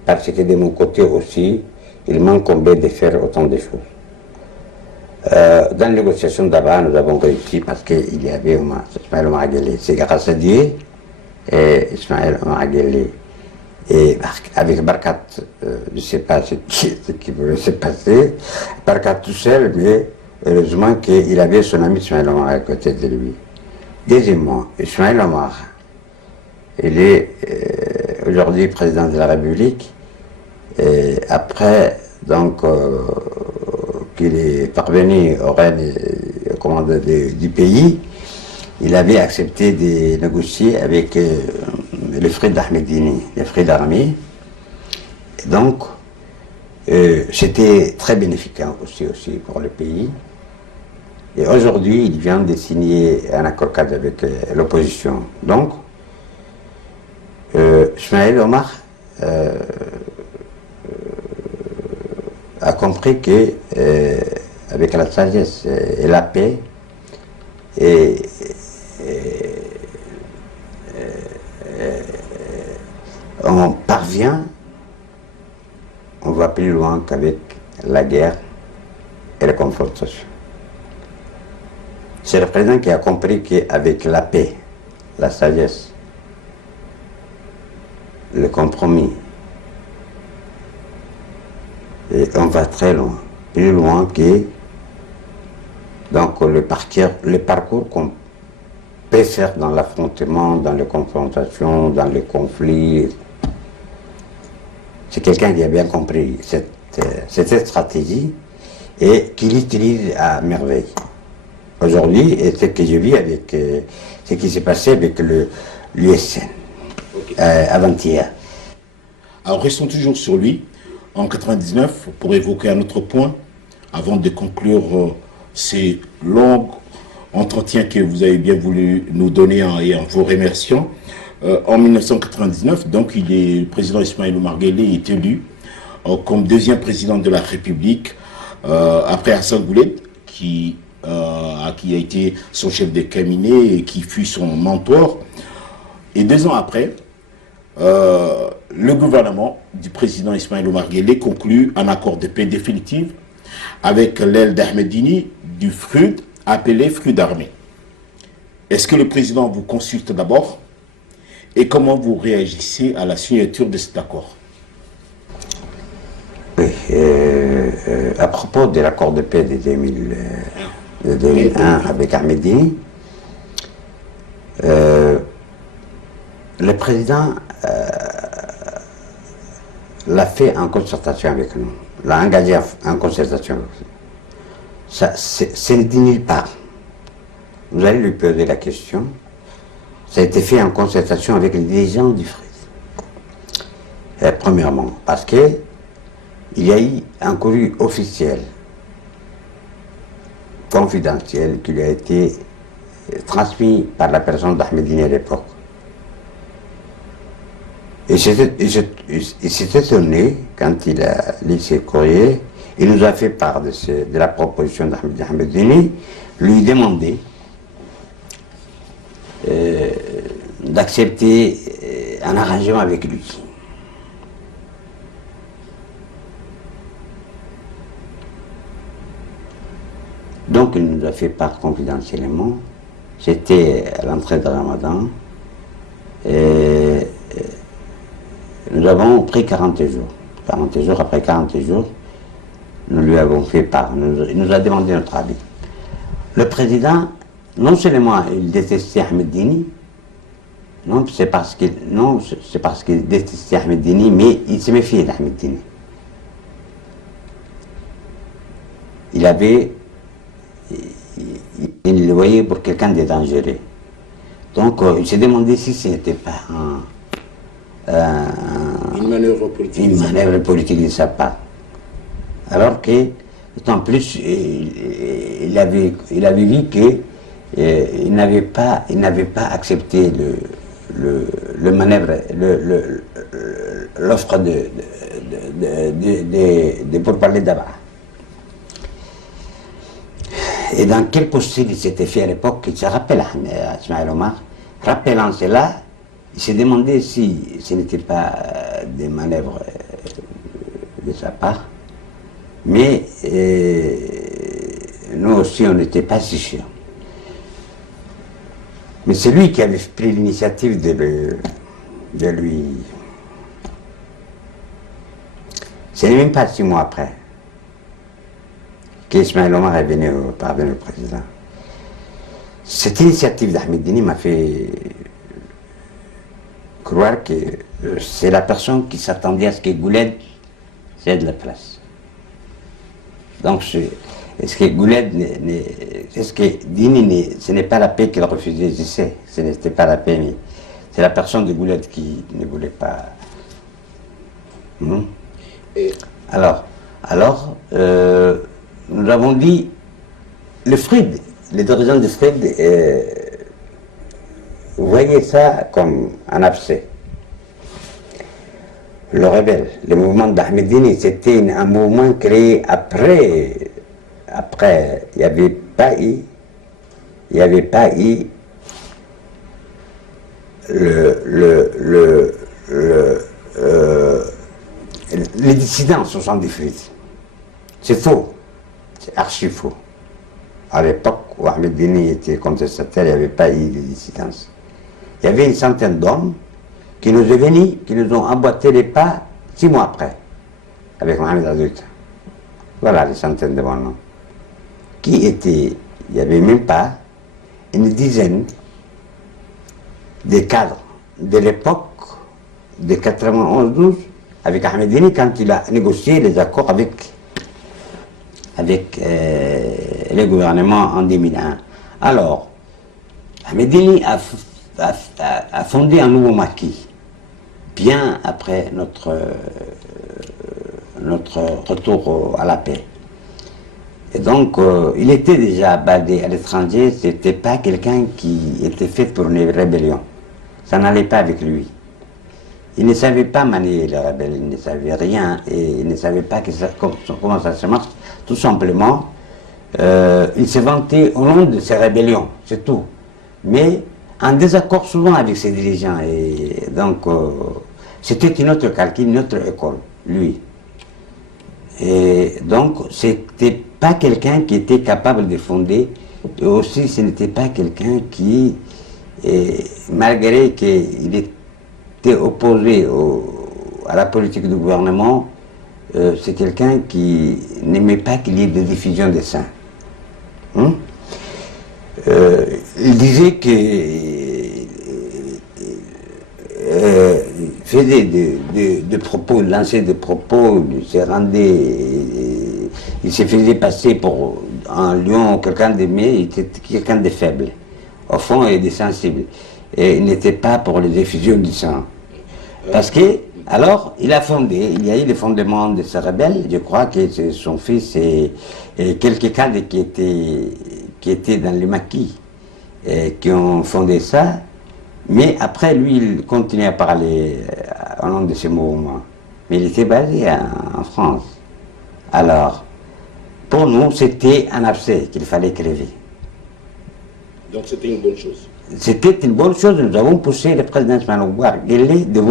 parce que de mon côté aussi, il m'incombait de faire autant de choses. Dans les négociations d'avant, nous avons réussi parce qu'il y avait Ismaël Omar Guelleh. C'est grâce à Dieu et Ismaël Omar Guelleh. Et avec Barkat, je ne sais pas ce qui pouvait se passer, Barkat tout seul, mais heureusement qu'il avait son ami Ismaël Omar à côté de lui. Deuxièmement, Ismaël Omar, il est aujourd'hui président de la République, et après, donc, qu'il est parvenu au règne aux commandes du pays, il avait accepté de négocier avec les frères d'Ahmedini, les frères d'armée. Donc, c'était très bénéfique aussi pour le pays. Et aujourd'hui, il vient de signer un accord cadre avec l'opposition. Donc, Ismaël Omar a compris que avec la sagesse et la paix, on parvient, on va plus loin qu'avec la guerre et la confrontation. C'est le président qui a compris qu'avec la paix, la sagesse, le compromis, et on va très loin, plus loin que donc, le parcours qu'on peut faire dans l'affrontement, dans les confrontations, dans les conflits. C'est quelqu'un qui a bien compris cette stratégie et qui l'utilise à merveille. Aujourd'hui, et ce que je vis avec ce qui s'est passé avec l'USN, avant-hier. Alors restons toujours sur lui. En 99, pour évoquer un autre point, avant de conclure ces longs entretiens que vous avez bien voulu nous donner et en vous remerciant, en 1999, donc le président Ismaël Omar Guelleh est élu comme deuxième président de la République après Hassan Goulet, qui a été son chef de cabinet et qui fut son mentor. Et 2 ans après, le gouvernement du président Ismaël Omar Guelleh conclut un accord de paix définitif avec l'aile d'Ahmedini du FRUD, appelé FRUD Armée. Est-ce que le président vous consulte d'abord? Et comment vous réagissez à la signature de cet accord? Oui, à propos de l'accord de paix de 2001 avec Ahmedini, le président l'a fait en concertation avec nous, l'a engagé en concertation avec nous. Ce n'est nulle part. Vous allez lui poser la question. Ça a été fait en concertation avec les dirigeants du FRUD. Premièrement, parce que il y a eu un courrier officiel, confidentiel, qui lui a été transmis par la personne d'Ahmedine à l'époque. Et il s'est étonné quand il a lu ce courrier. Il nous a fait part de la proposition d'Ahmedine, lui demander d'accepter un arrangement avec lui. Donc il nous a fait part confidentiellement. C'était à l'entrée de Ramadan. Et nous avons pris 40 jours. 40 jours, après 40 jours, nous lui avons fait part. Il nous a demandé notre avis. Le président, non seulement il détestait Ahmedine, non, c'est parce qu'il détestait Ahmedine, mais il se méfiait d'Ahmedine. Il le voyait pour quelqu'un de dangereux. Donc il s'est demandé si ce n'était pas une manœuvre politique de sa part. Alors que, en plus, il avait vu qu'il n'avait pas accepté le manœuvre, l'offre de pourparlers d'Abra. Et dans quel posture il s'était fait à l'époque, il se rappelle à Ismaël Omar, rappelant cela, il s'est demandé si ce n'était pas des manœuvres de sa part. Mais nous aussi, on n'était pas si sûrs. Mais c'est lui qui avait pris l'initiative de lui. Ce n'est même pas 6 mois après qu'Ismaël Omar est venu parvenir au président. Cette initiative d'Ahmedine m'a fait croire que c'est la personne qui s'attendait à ce que Gouled cède la place. Donc, est-ce que Gouled, est-ce que Dini, ce n'est pas la paix qu'il refusait, je sais, ce n'était pas la paix, mais c'est la personne de Gouled qui ne voulait pas. Alors, nous avons dit, le Frid, les dirigeants de Frid, voyaient ça comme un abcès. Le rebelle, le mouvement d'Ahmedine, c'était un mouvement créé après. Après, il n'y avait pas eu les dissidents se sont défaits. C'est faux, c'est archi faux. À l'époque où Ahmedine était contestataire, il n'y avait pas eu de dissidence. Il y avait une centaine d'hommes qui nous ont emboîté les pas 6 mois après, avec Mohamed Azout. Voilà les centaines de bons noms. Qui étaient, il n'y avait même pas une dizaine de cadres de l'époque de 91-12 avec Ahmedine quand il a négocié les accords avec le gouvernement en 2001. Alors, Ahmedine a fondé un nouveau maquis, bien après notre retour à la paix. Et donc, il était déjà badé à l'étranger, c'était pas quelqu'un qui était fait pour une rébellion. Ça n'allait pas avec lui. Il ne savait pas manier les rebelles, il ne savait rien, et il ne savait pas comment ça se marche. Tout simplement, il se vantait au nom de ses rébellions, c'est tout. Mais en désaccord souvent avec ses dirigeants. Et donc, c'était une autre calcul, une autre école, lui. Et donc, c'était pas quelqu'un qui était capable de fonder, et aussi ce n'était pas quelqu'un qui, malgré qu'il était opposé à la politique du gouvernement, c'est quelqu'un qui n'aimait pas qu'il y ait de diffusion des seins. Il disait qu'il faisait des propos, lançait des propos, il se faisait passer pour un lion ou quelqu'un d'aimé, il était quelqu'un de faible, au fond, et de sensible. Et il n'était pas pour les diffusions du sang. Parce que Alors, il a fondé, il y a eu les fondements de ces rebelles, je crois que c'est son fils et quelques cadres qui étaient dans le maquis et qui ont fondé ça. Mais après, lui, il continuait à parler au nom de ce mouvement. Mais il était basé en France. Alors, pour nous, c'était un abcès qu'il fallait crever. Donc c'était une bonne chose. C'était une bonne chose. Nous avons poussé le président Ismaël Omar Guelleh de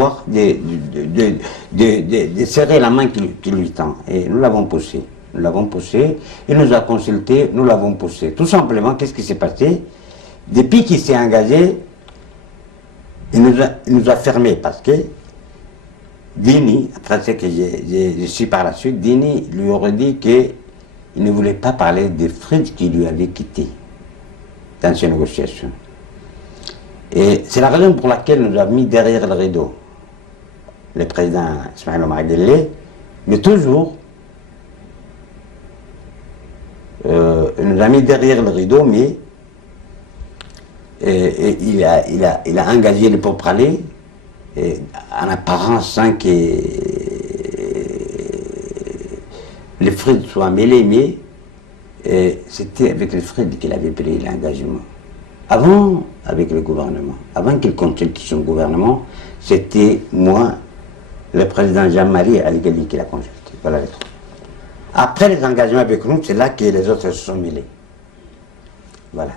serrer la main qui lui tend. Et nous l'avons poussé. Nous l'avons poussé. Il nous a consultés. Nous l'avons poussé. Tout simplement, qu'est-ce qui s'est passé? Depuis qu'il s'est engagé, il nous a fermés parce que Dini, après ce que je suis par la suite, Dini lui aurait dit qu'il ne voulait pas parler des Fred qui lui avait quitté dans ces négociations. Et c'est la raison pour laquelle nous avons mis derrière le rideau le président Ismaël Omar Guelleh, mais toujours, il nous a mis derrière le rideau, mais il a engagé le pourparlers en apparence sans que les Fred soient mêlés, mais c'était avec les Fred qu'il avait pris l'engagement. Avant, avec le gouvernement, avant qu'il consulte son gouvernement, c'était moi, le président Jean-Marie Ali-Ghali qui l'a consulté. Voilà. Après les engagements avec nous, c'est là que les autres se sont mêlés. Voilà.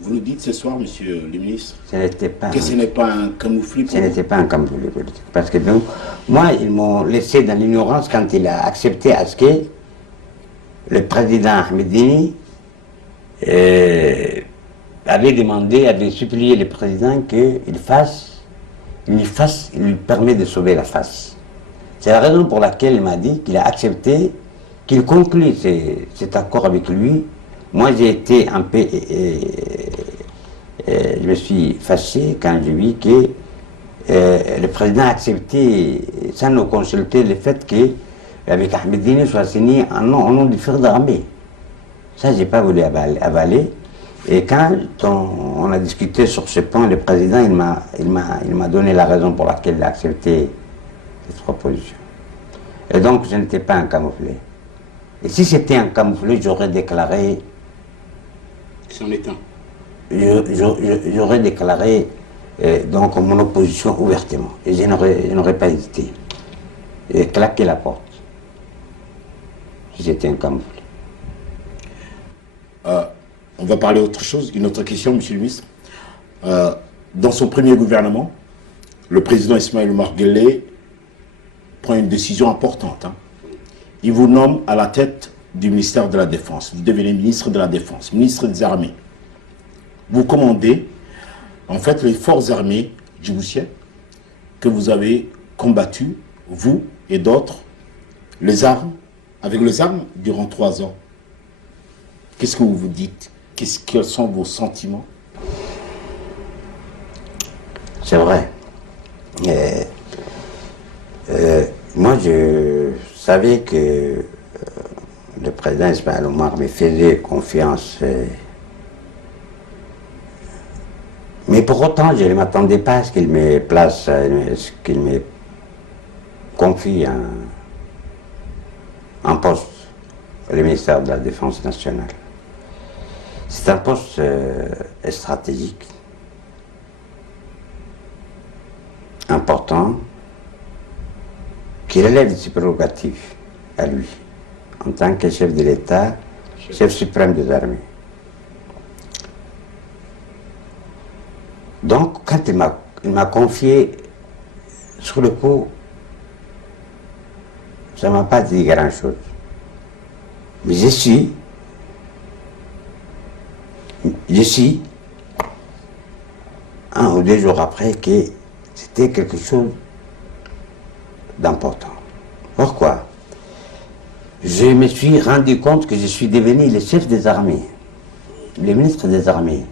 Vous nous dites ce soir, monsieur le ministre, ce n'était pas que ce n'est pas un camouflet politique. Ce n'était pas un camouflet politique. Parce que donc, moi, ils m'ont laissé dans l'ignorance quand il a accepté à ce que le président Ahmedini avait demandé, avait supplié le président qu'il lui permet de sauver la face. C'est la raison pour laquelle il m'a dit qu'il a accepté, qu'il conclut cet accord avec lui. Moi, j'ai été un peu... je me suis fâché quand j'ai vu que le président a accepté, sans nous consulter, le fait qu'avec Ahmedine soit signé au nom du frère d'armée. Ça, je n'ai pas voulu avaler. Et quand on a discuté sur ce point, le président, il m'a donné la raison pour laquelle il a accepté cette proposition. Et donc, je n'étais pas un camouflet. Et si c'était un camouflet, j'aurais déclaré... C'en est un. J'aurais déclaré donc mon opposition ouvertement. Et je n'aurais pas hésité. Et claqué la porte. Si c'était un camouflet. On va parler autre chose, une autre question, monsieur le ministre. Dans son premier gouvernement, le président Ismaël Omar Guelleh prend une décision importante. Il vous nomme à la tête du ministère de la Défense. Vous devenez ministre de la Défense, ministre des Armées. Vous commandez, en fait, les forces armées djiboutiennes que vous avez combattues, vous et d'autres, avec les armes, durant 3 ans. Qu'est-ce que vous vous dites? Quels sont vos sentiments? C'est vrai. Moi, je savais que le président Ismaël Omar me faisait confiance. Mais pour autant, je ne m'attendais pas à ce qu'il me place, qu'il me confie un poste, le ministère de la Défense nationale. C'est un poste stratégique, important, qui relève de ses prérogatives à lui, en tant que chef de l'État, chef suprême des armées. Donc, quand il m'a confié, sur le coup, ça ne m'a pas dit grand-chose. Mais je suis, un ou 2 jours après, que c'était quelque chose d'important. Pourquoi? Je me suis rendu compte que je suis devenu le chef des armées, le ministre des armées.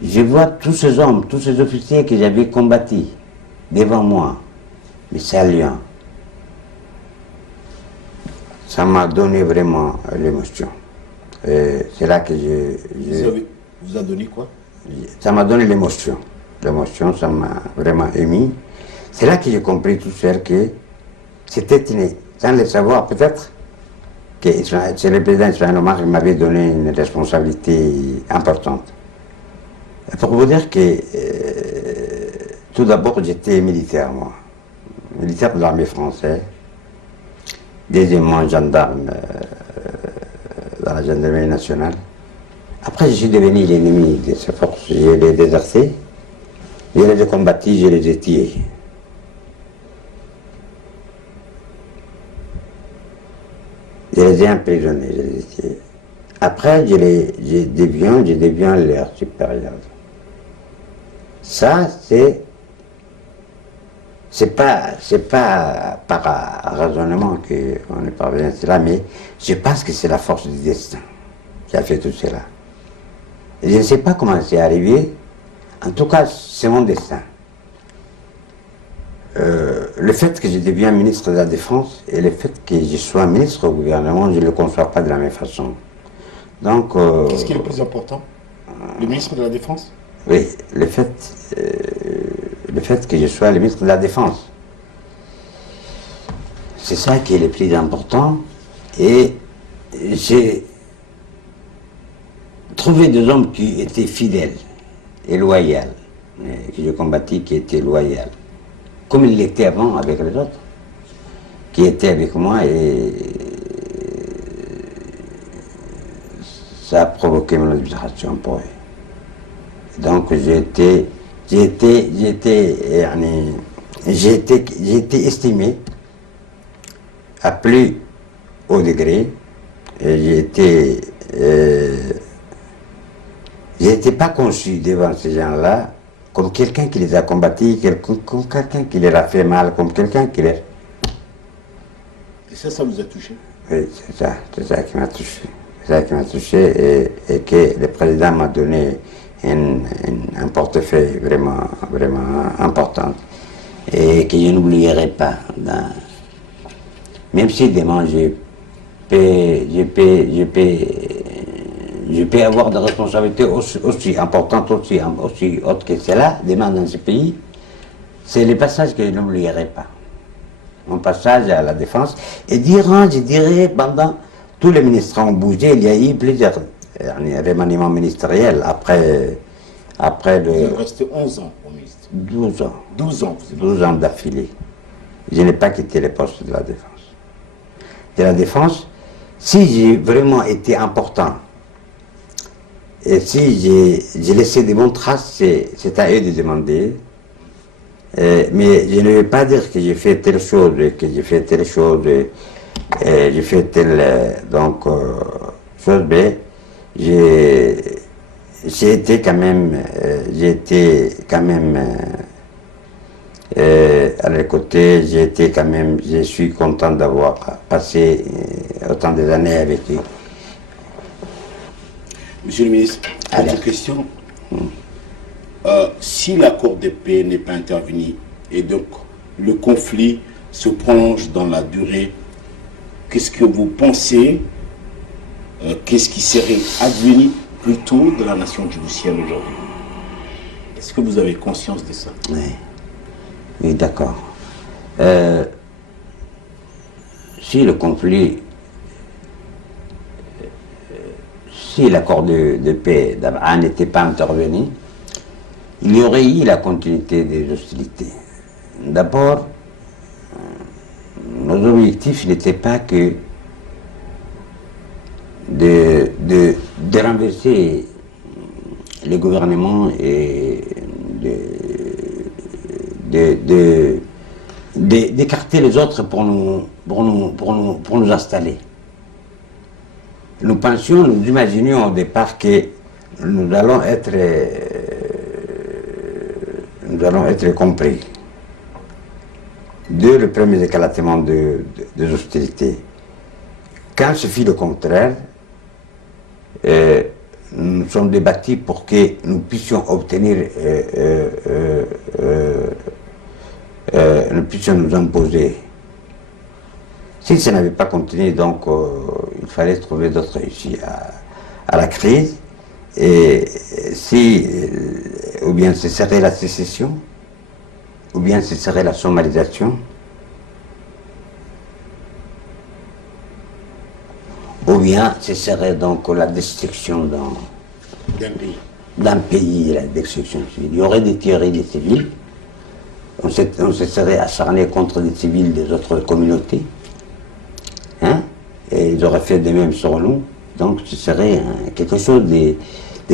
Je vois tous ces hommes, tous ces officiers que j'avais combattus devant moi, mes saluants. Ça m'a donné vraiment l'émotion. C'est là que Vous a donné quoi? Ça m'a donné l'émotion. L'émotion, ça m'a vraiment ému. C'est là que j'ai compris tout seul que c'était sans le savoir peut-être, que c'est le président Ismaël Omar qui m'avait donné une responsabilité importante. Pour vous dire que tout d'abord j'étais militaire, moi. Militaire de l'armée française. Deuxièmement gendarme dans la gendarmerie nationale. Après je suis devenu l'ennemi de ces forces. Je les ai désertés, je les ai combattus, je les ai tués. Je les ai emprisonnés, je les ai tués. Après, je deviens leur supérieur. Ça, c'est pas par raisonnement qu'on est parvenu à cela, mais je pense que c'est la force du destin qui a fait tout cela. Et je ne sais pas comment c'est arrivé, en tout cas, c'est mon destin. Le fait que je devienne ministre de la Défense et le fait que je sois ministre au gouvernement, je ne le conçois pas de la même façon. Donc, qu'est-ce qui est le plus important? Le ministre de la Défense? Oui, le fait que je sois le ministre de la Défense. C'est ça qui est le plus important. Et j'ai trouvé des hommes qui étaient fidèles et loyaux, que je combattis, qui étaient loyaux, comme ils l'étaient avant avec les autres, qui étaient avec moi, et ça a provoqué mon admiration pour eux. Donc j'ai été estimé à plus haut degré, et j'ai été pas conçu devant ces gens-là comme quelqu'un qui les a combattus, comme quelqu'un qui leur a fait mal, comme quelqu'un qui les... Et ça vous a touché? Oui, c'est ça qui m'a touché. C'est ça qui m'a touché, et que le président m'a donné un portefeuille vraiment, vraiment important, et que je n'oublierai pas. Même si demain je peux avoir des responsabilités aussi importantes, aussi hautes que cela, demain dans ce pays, c'est le passage que je n'oublierai pas. Mon passage à la Défense, et je dirais, pendant tous les ministres ont bougé, il y a eu plusieurs remaniements ministériels après le... Vous êtes resté 11 ans au ministère. 12 ans. 12 ans. 12 ans d'affilée. Je n'ai pas quitté les postes de la Défense. De la Défense, si j'ai vraiment été important, et si j'ai laissé de bonnes traces, c'est à eux de demander. Mais je ne veux pas dire que j'ai fait telle chose, que j'ai fait telle chose, j'ai fait telle chose, mais j'ai été quand même, à leur côté, je suis content d'avoir passé autant d'années avec eux. Monsieur le ministre, autre question. Si l'accord de paix n'est pas intervenu et donc le conflit se prolonge dans la durée, qu'est-ce que vous pensez, qu'est-ce qui serait advenu plutôt de la nation djiboutienne aujourd'hui? Est-ce que vous avez conscience de ça? Oui, d'accord. Si le conflit, si l'accord de paix d'Abraham n'était pas intervenu, il y aurait eu la continuité des hostilités. D'abord, nos objectifs n'étaient pas que de renverser les gouvernements et d'écarter les autres pour nous installer. Nous pensions, nous imaginions au départ que nous allons être compris dès le premier éclatement des hostilités. Quand ce fut le contraire, nous sommes débattus pour que nous puissions obtenir, nous puissions nous imposer. Si ça n'avait pas continué, donc il fallait trouver d'autres issues à la crise. Et si, ou bien ce serait la sécession, ou bien ce serait la somalisation, ou bien ce serait donc la destruction d'un pays, la destruction civile. Il y aurait des tueries des civils, on se serait acharné contre des civils des autres communautés, hein, et ils auraient fait de même sur nous, donc ce serait quelque chose de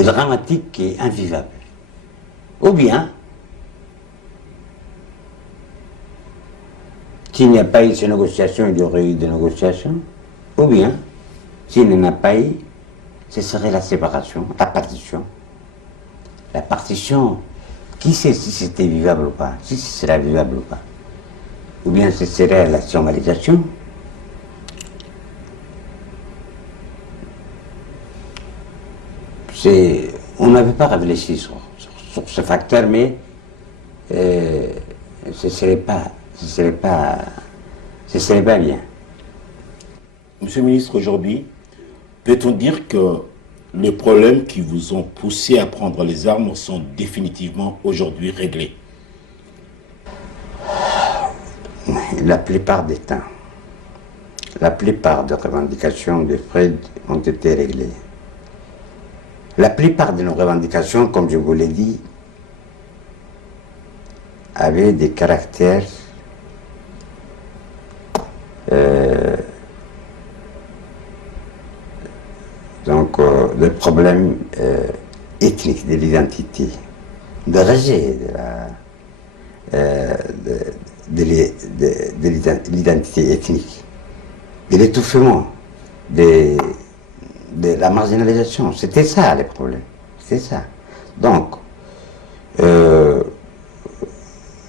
dramatique et invivable. Ou bien, s'il n'y a pas eu ces négociations, il y aurait eu des négociations, ou bien, s'il n'y en a pas eu, ce serait la séparation, la partition. La partition, qui sait si c'était vivable ou pas, si ce serait vivable ou pas. Ou bien ce serait la somalisation. On n'avait pas réfléchi sur ce facteur, mais ce serait pas bien. Monsieur le ministre, aujourd'hui, peut-on dire que les problèmes qui vous ont poussé à prendre les armes sont définitivement aujourd'hui réglés? La plupart des temps, la plupart des revendications de Fred ont été réglées. La plupart de nos revendications, comme je vous l'ai dit, avaient des caractères de problèmes ethniques, de l'identité, de rejet de l'identité ethnique, de l'étouffement, de la marginalisation. C'était ça les problèmes. C'était ça. Donc,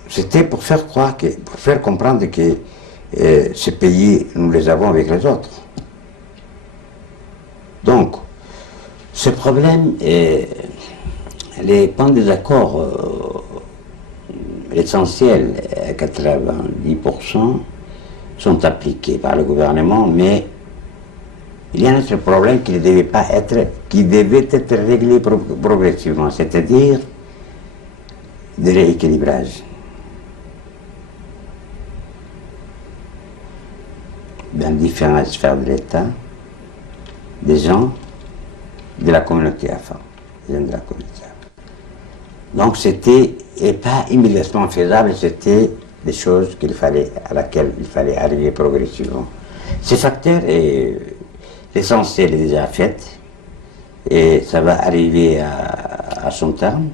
c'était pour faire croire, pour faire comprendre que ces pays, nous les avons avec les autres. Donc, ce problème, les points de désaccord, l'essentiel, 90%, sont appliqués par le gouvernement, mais il y a un autre problème qui devait être réglé progressivement, c'est-à-dire de rééquilibrage. Dans différentes sphères de l'État, des gens de la communauté afro, des gens de la communauté afro. Donc c'était, et pas immédiatement faisable, c'était des choses à laquelle il fallait arriver progressivement. Ces facteurs, l'essentiel est déjà fait, et ça va arriver à son terme.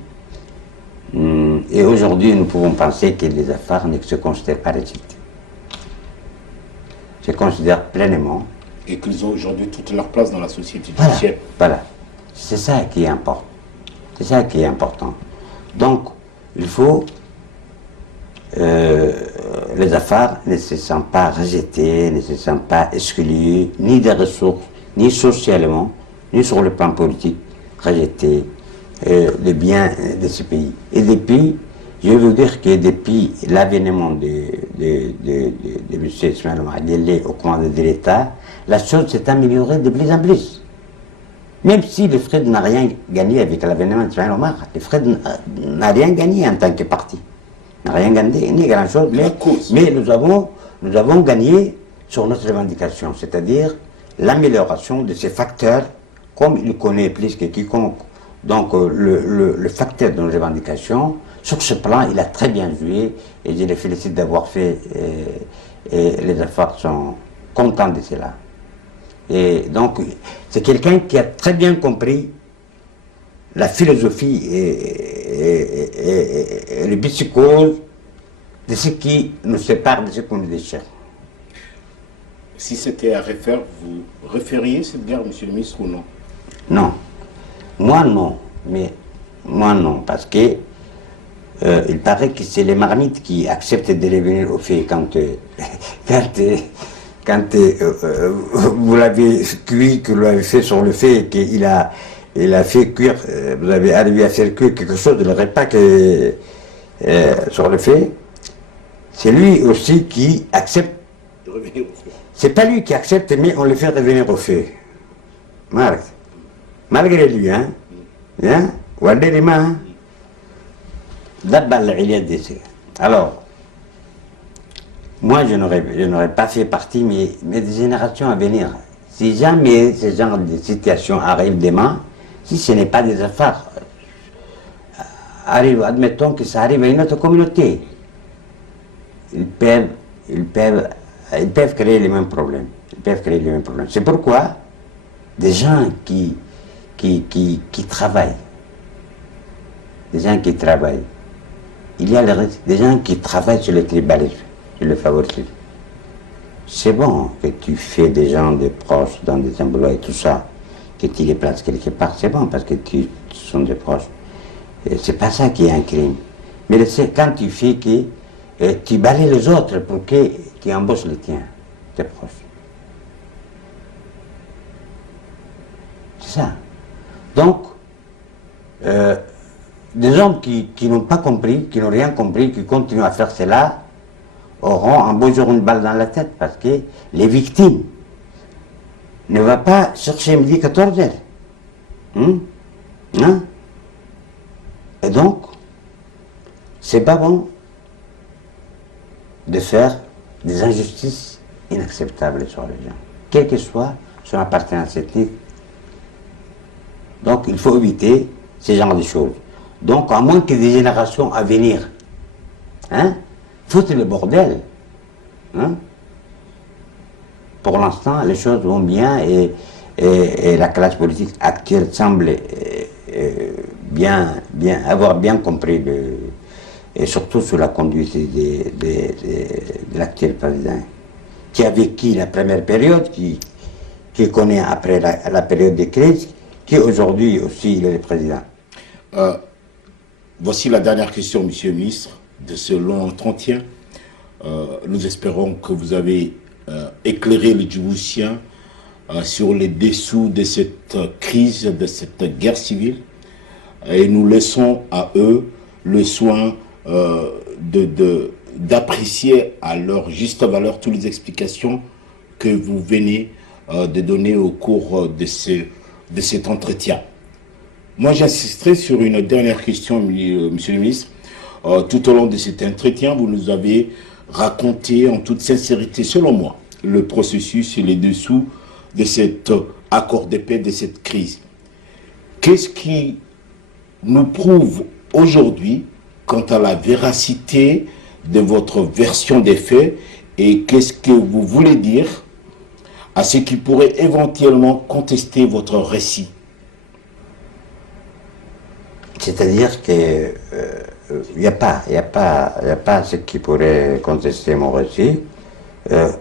Et aujourd'hui, nous pouvons penser que les Afars ne se considèrent pas légitimes. Se considèrent pleinement. Et qu'ils ont aujourd'hui toute leur place dans la société égyptienne. Voilà. C'est ça qui est important. C'est ça qui est important. Donc, il faut... les Afars ne se sentent pas rejetés, ne se sentent pas exclus, ni des ressources, ni socialement, ni sur le plan politique, rejetés les biens de ce pays. Et depuis, je veux dire que depuis l'avènement de M. Ismaël Omar Guelleh au commandement de l'État, la chose s'est améliorée de plus en plus. Même si le FRED n'a rien gagné avec l'avènement d'Ismaël Omar, le FRED n'a rien gagné en tant que parti. N'a rien gagné, ni grand-chose, mais nous avons gagné sur notre revendication, c'est-à-dire l'amélioration de ces facteurs, comme il connaît plus que quiconque. Donc le facteur de nos revendications, sur ce plan, il a très bien joué, et je les félicite d'avoir fait, et les Afars sont contents de cela. Et donc, c'est quelqu'un qui a très bien compris la philosophie et le psychose de ce qui nous sépare, de ce qui nous déchire. Si c'était à refaire, vous referiez cette guerre, monsieur le ministre, ou non? Non. Moi non. Mais moi non, parce que il paraît que c'est les marmites qui acceptent de revenir au fait quand vous l'avez cuit, que vous l'avez fait sur le fait, qu'il a fait cuire, vous avez arrivé à faire cuire quelque chose de le repas sur le fait, c'est lui aussi qui accepte. De revenir au fait. C'est pas lui qui accepte, mais on le fait revenir au fait. Malgré lui, hein? D'abord, il y a des Alors, moi, je n'aurais pas fait partie, mais des générations à venir. Si jamais ce genre de situation arrive demain, si ce n'est pas des affaires, admettons que ça arrive à une autre communauté, ils peuvent créer les mêmes problèmes. C'est pourquoi des gens qui travaillent, il y a des gens qui travaillent sur le tribalisme, sur le favoritisme. C'est bon que tu fais des gens des proches dans des emplois et tout ça, que tu les places quelque part, c'est bon parce que tu sont des proches. C'est pas ça qui est un crime. Mais c'est quand tu fais que tu balayes les autres pour que tu embauches les tiens, tes proches. C'est ça. Donc, des hommes qui n'ont pas compris, qui n'ont rien compris, qui continuent à faire cela, auront un beau jour une balle dans la tête parce que les victimes ne vont pas chercher midi 14 heures. Hein? Et donc, c'est pas bon de faire des injustices inacceptables sur les gens, quel que soit son appartenance ethnique. Donc, il faut éviter ce genre de choses. Donc, à moins que des générations à venir, foutent le bordel. Pour l'instant, les choses vont bien et la classe politique actuelle semble avoir bien compris, et surtout sous la conduite de l'actuel président, qui a vécu la première période, qui connaît après la période de crise, qui aujourd'hui aussi il est le président. Voici la dernière question, Monsieur le ministre, de ce long entretien. Nous espérons que vous avez éclairé les Djiboutiens sur les dessous de cette crise, de cette guerre civile. Et nous laissons à eux le soin d'apprécier à leur juste valeur toutes les explications que vous venez de donner au cours de cet entretien. Moi, j'insisterai sur une dernière question, Monsieur le ministre. Tout au long de cet entretien, vous nous avez raconté en toute sincérité, selon moi, le processus et les dessous de cet accord de paix, de cette crise. Qu'est-ce qui nous prouve aujourd'hui quant à la véracité de votre version des faits et qu'est-ce que vous voulez dire à ceux qui pourraient éventuellement contester votre récit? C'est-à-dire que il n'y a pas ce qui pourrait contester mon récit.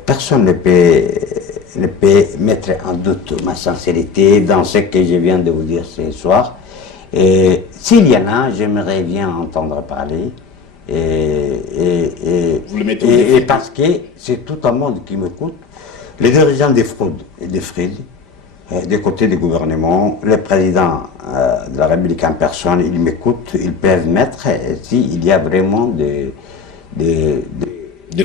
Personne ne peut mettre en doute ma sincérité dans ce que je viens de vous dire ce soir. Et s'il y en a, j'aimerais bien entendre parler. Et parce que c'est tout un monde qui m'écoute. Les dirigeants des fraudes et des frides, des côtés du gouvernement, le président de la République en personne, ils m'écoutent, ils peuvent mettre, s'il y a vraiment des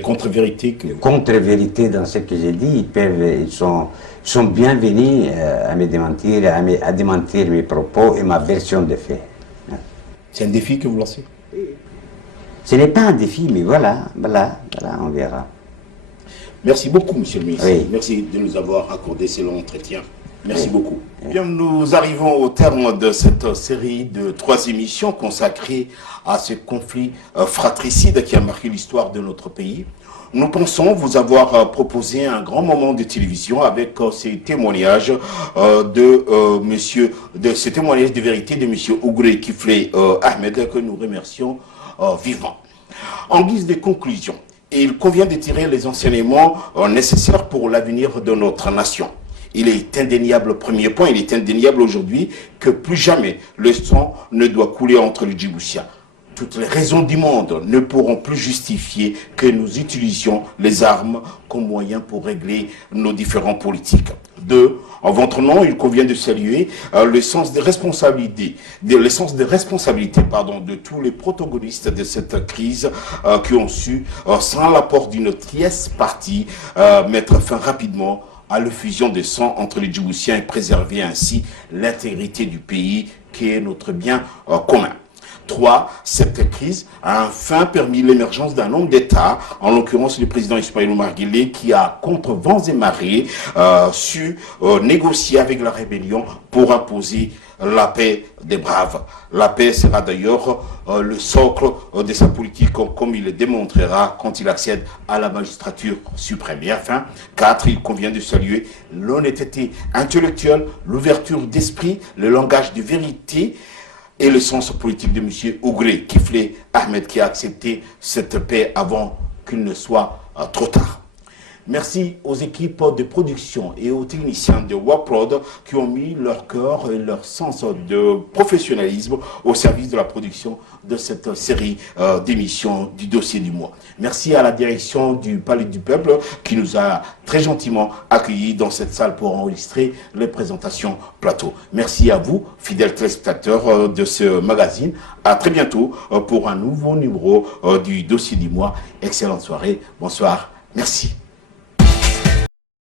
contre-vérités contre-vérités dans ce que j'ai dit, ils sont bienvenus à me démentir, à démentir mes propos et ma version des faits. C'est un défi que vous lancez? Ce n'est pas un défi, mais voilà, on verra. Merci beaucoup, Monsieur le ministre. Oui. Merci de nous avoir accordé ce long entretien. Merci beaucoup. Bien, nous arrivons au terme de cette série de 3 émissions consacrées à ce conflit fratricide qui a marqué l'histoire de notre pays. Nous pensons vous avoir proposé un grand moment de télévision avec ces témoignages ces témoignages de vérité de Monsieur Ougré Kiflé Ahmed, que nous remercions vivant. En guise de conclusion, il convient de tirer les enseignements nécessaires pour l'avenir de notre nation. Il est indéniable, premier point, il est indéniable aujourd'hui que plus jamais le sang ne doit couler entre les Djiboutiens. Toutes les raisons du monde ne pourront plus justifier que nous utilisions les armes comme moyen pour régler nos différends politiques. 2. En votre nom, il convient de saluer le sens de responsabilité, de tous les protagonistes de cette crise qui ont su, sans l'apport d'une tierce partie, mettre fin rapidement à l'effusion de sang entre les Djiboutiens et préserver ainsi l'intégrité du pays qui est notre bien commun. 3. Cette crise a enfin permis l'émergence d'un homme d'État, en l'occurrence le président Ismaël Omar Guelleh, qui a, contre vents et marées, su négocier avec la rébellion pour imposer la paix des braves. La paix sera d'ailleurs le socle de sa politique, comme il le démontrera quand il accède à la magistrature suprême. Et enfin, 4. Il convient de saluer l'honnêteté intellectuelle, l'ouverture d'esprit, le langage de vérité et le sens politique de M. Ougré Kiflé Ahmed, qui a accepté cette paix avant qu'il ne soit trop tard. Merci aux équipes de production et aux techniciens de WAPROD qui ont mis leur cœur et leur sens de professionnalisme au service de la production de cette série d'émissions du dossier du mois. Merci à la direction du Palais du Peuple qui nous a très gentiment accueillis dans cette salle pour enregistrer les présentations plateau. Merci à vous, fidèles téléspectateurs de ce magazine. À très bientôt pour un nouveau numéro du dossier du mois. Excellente soirée. Bonsoir. Merci.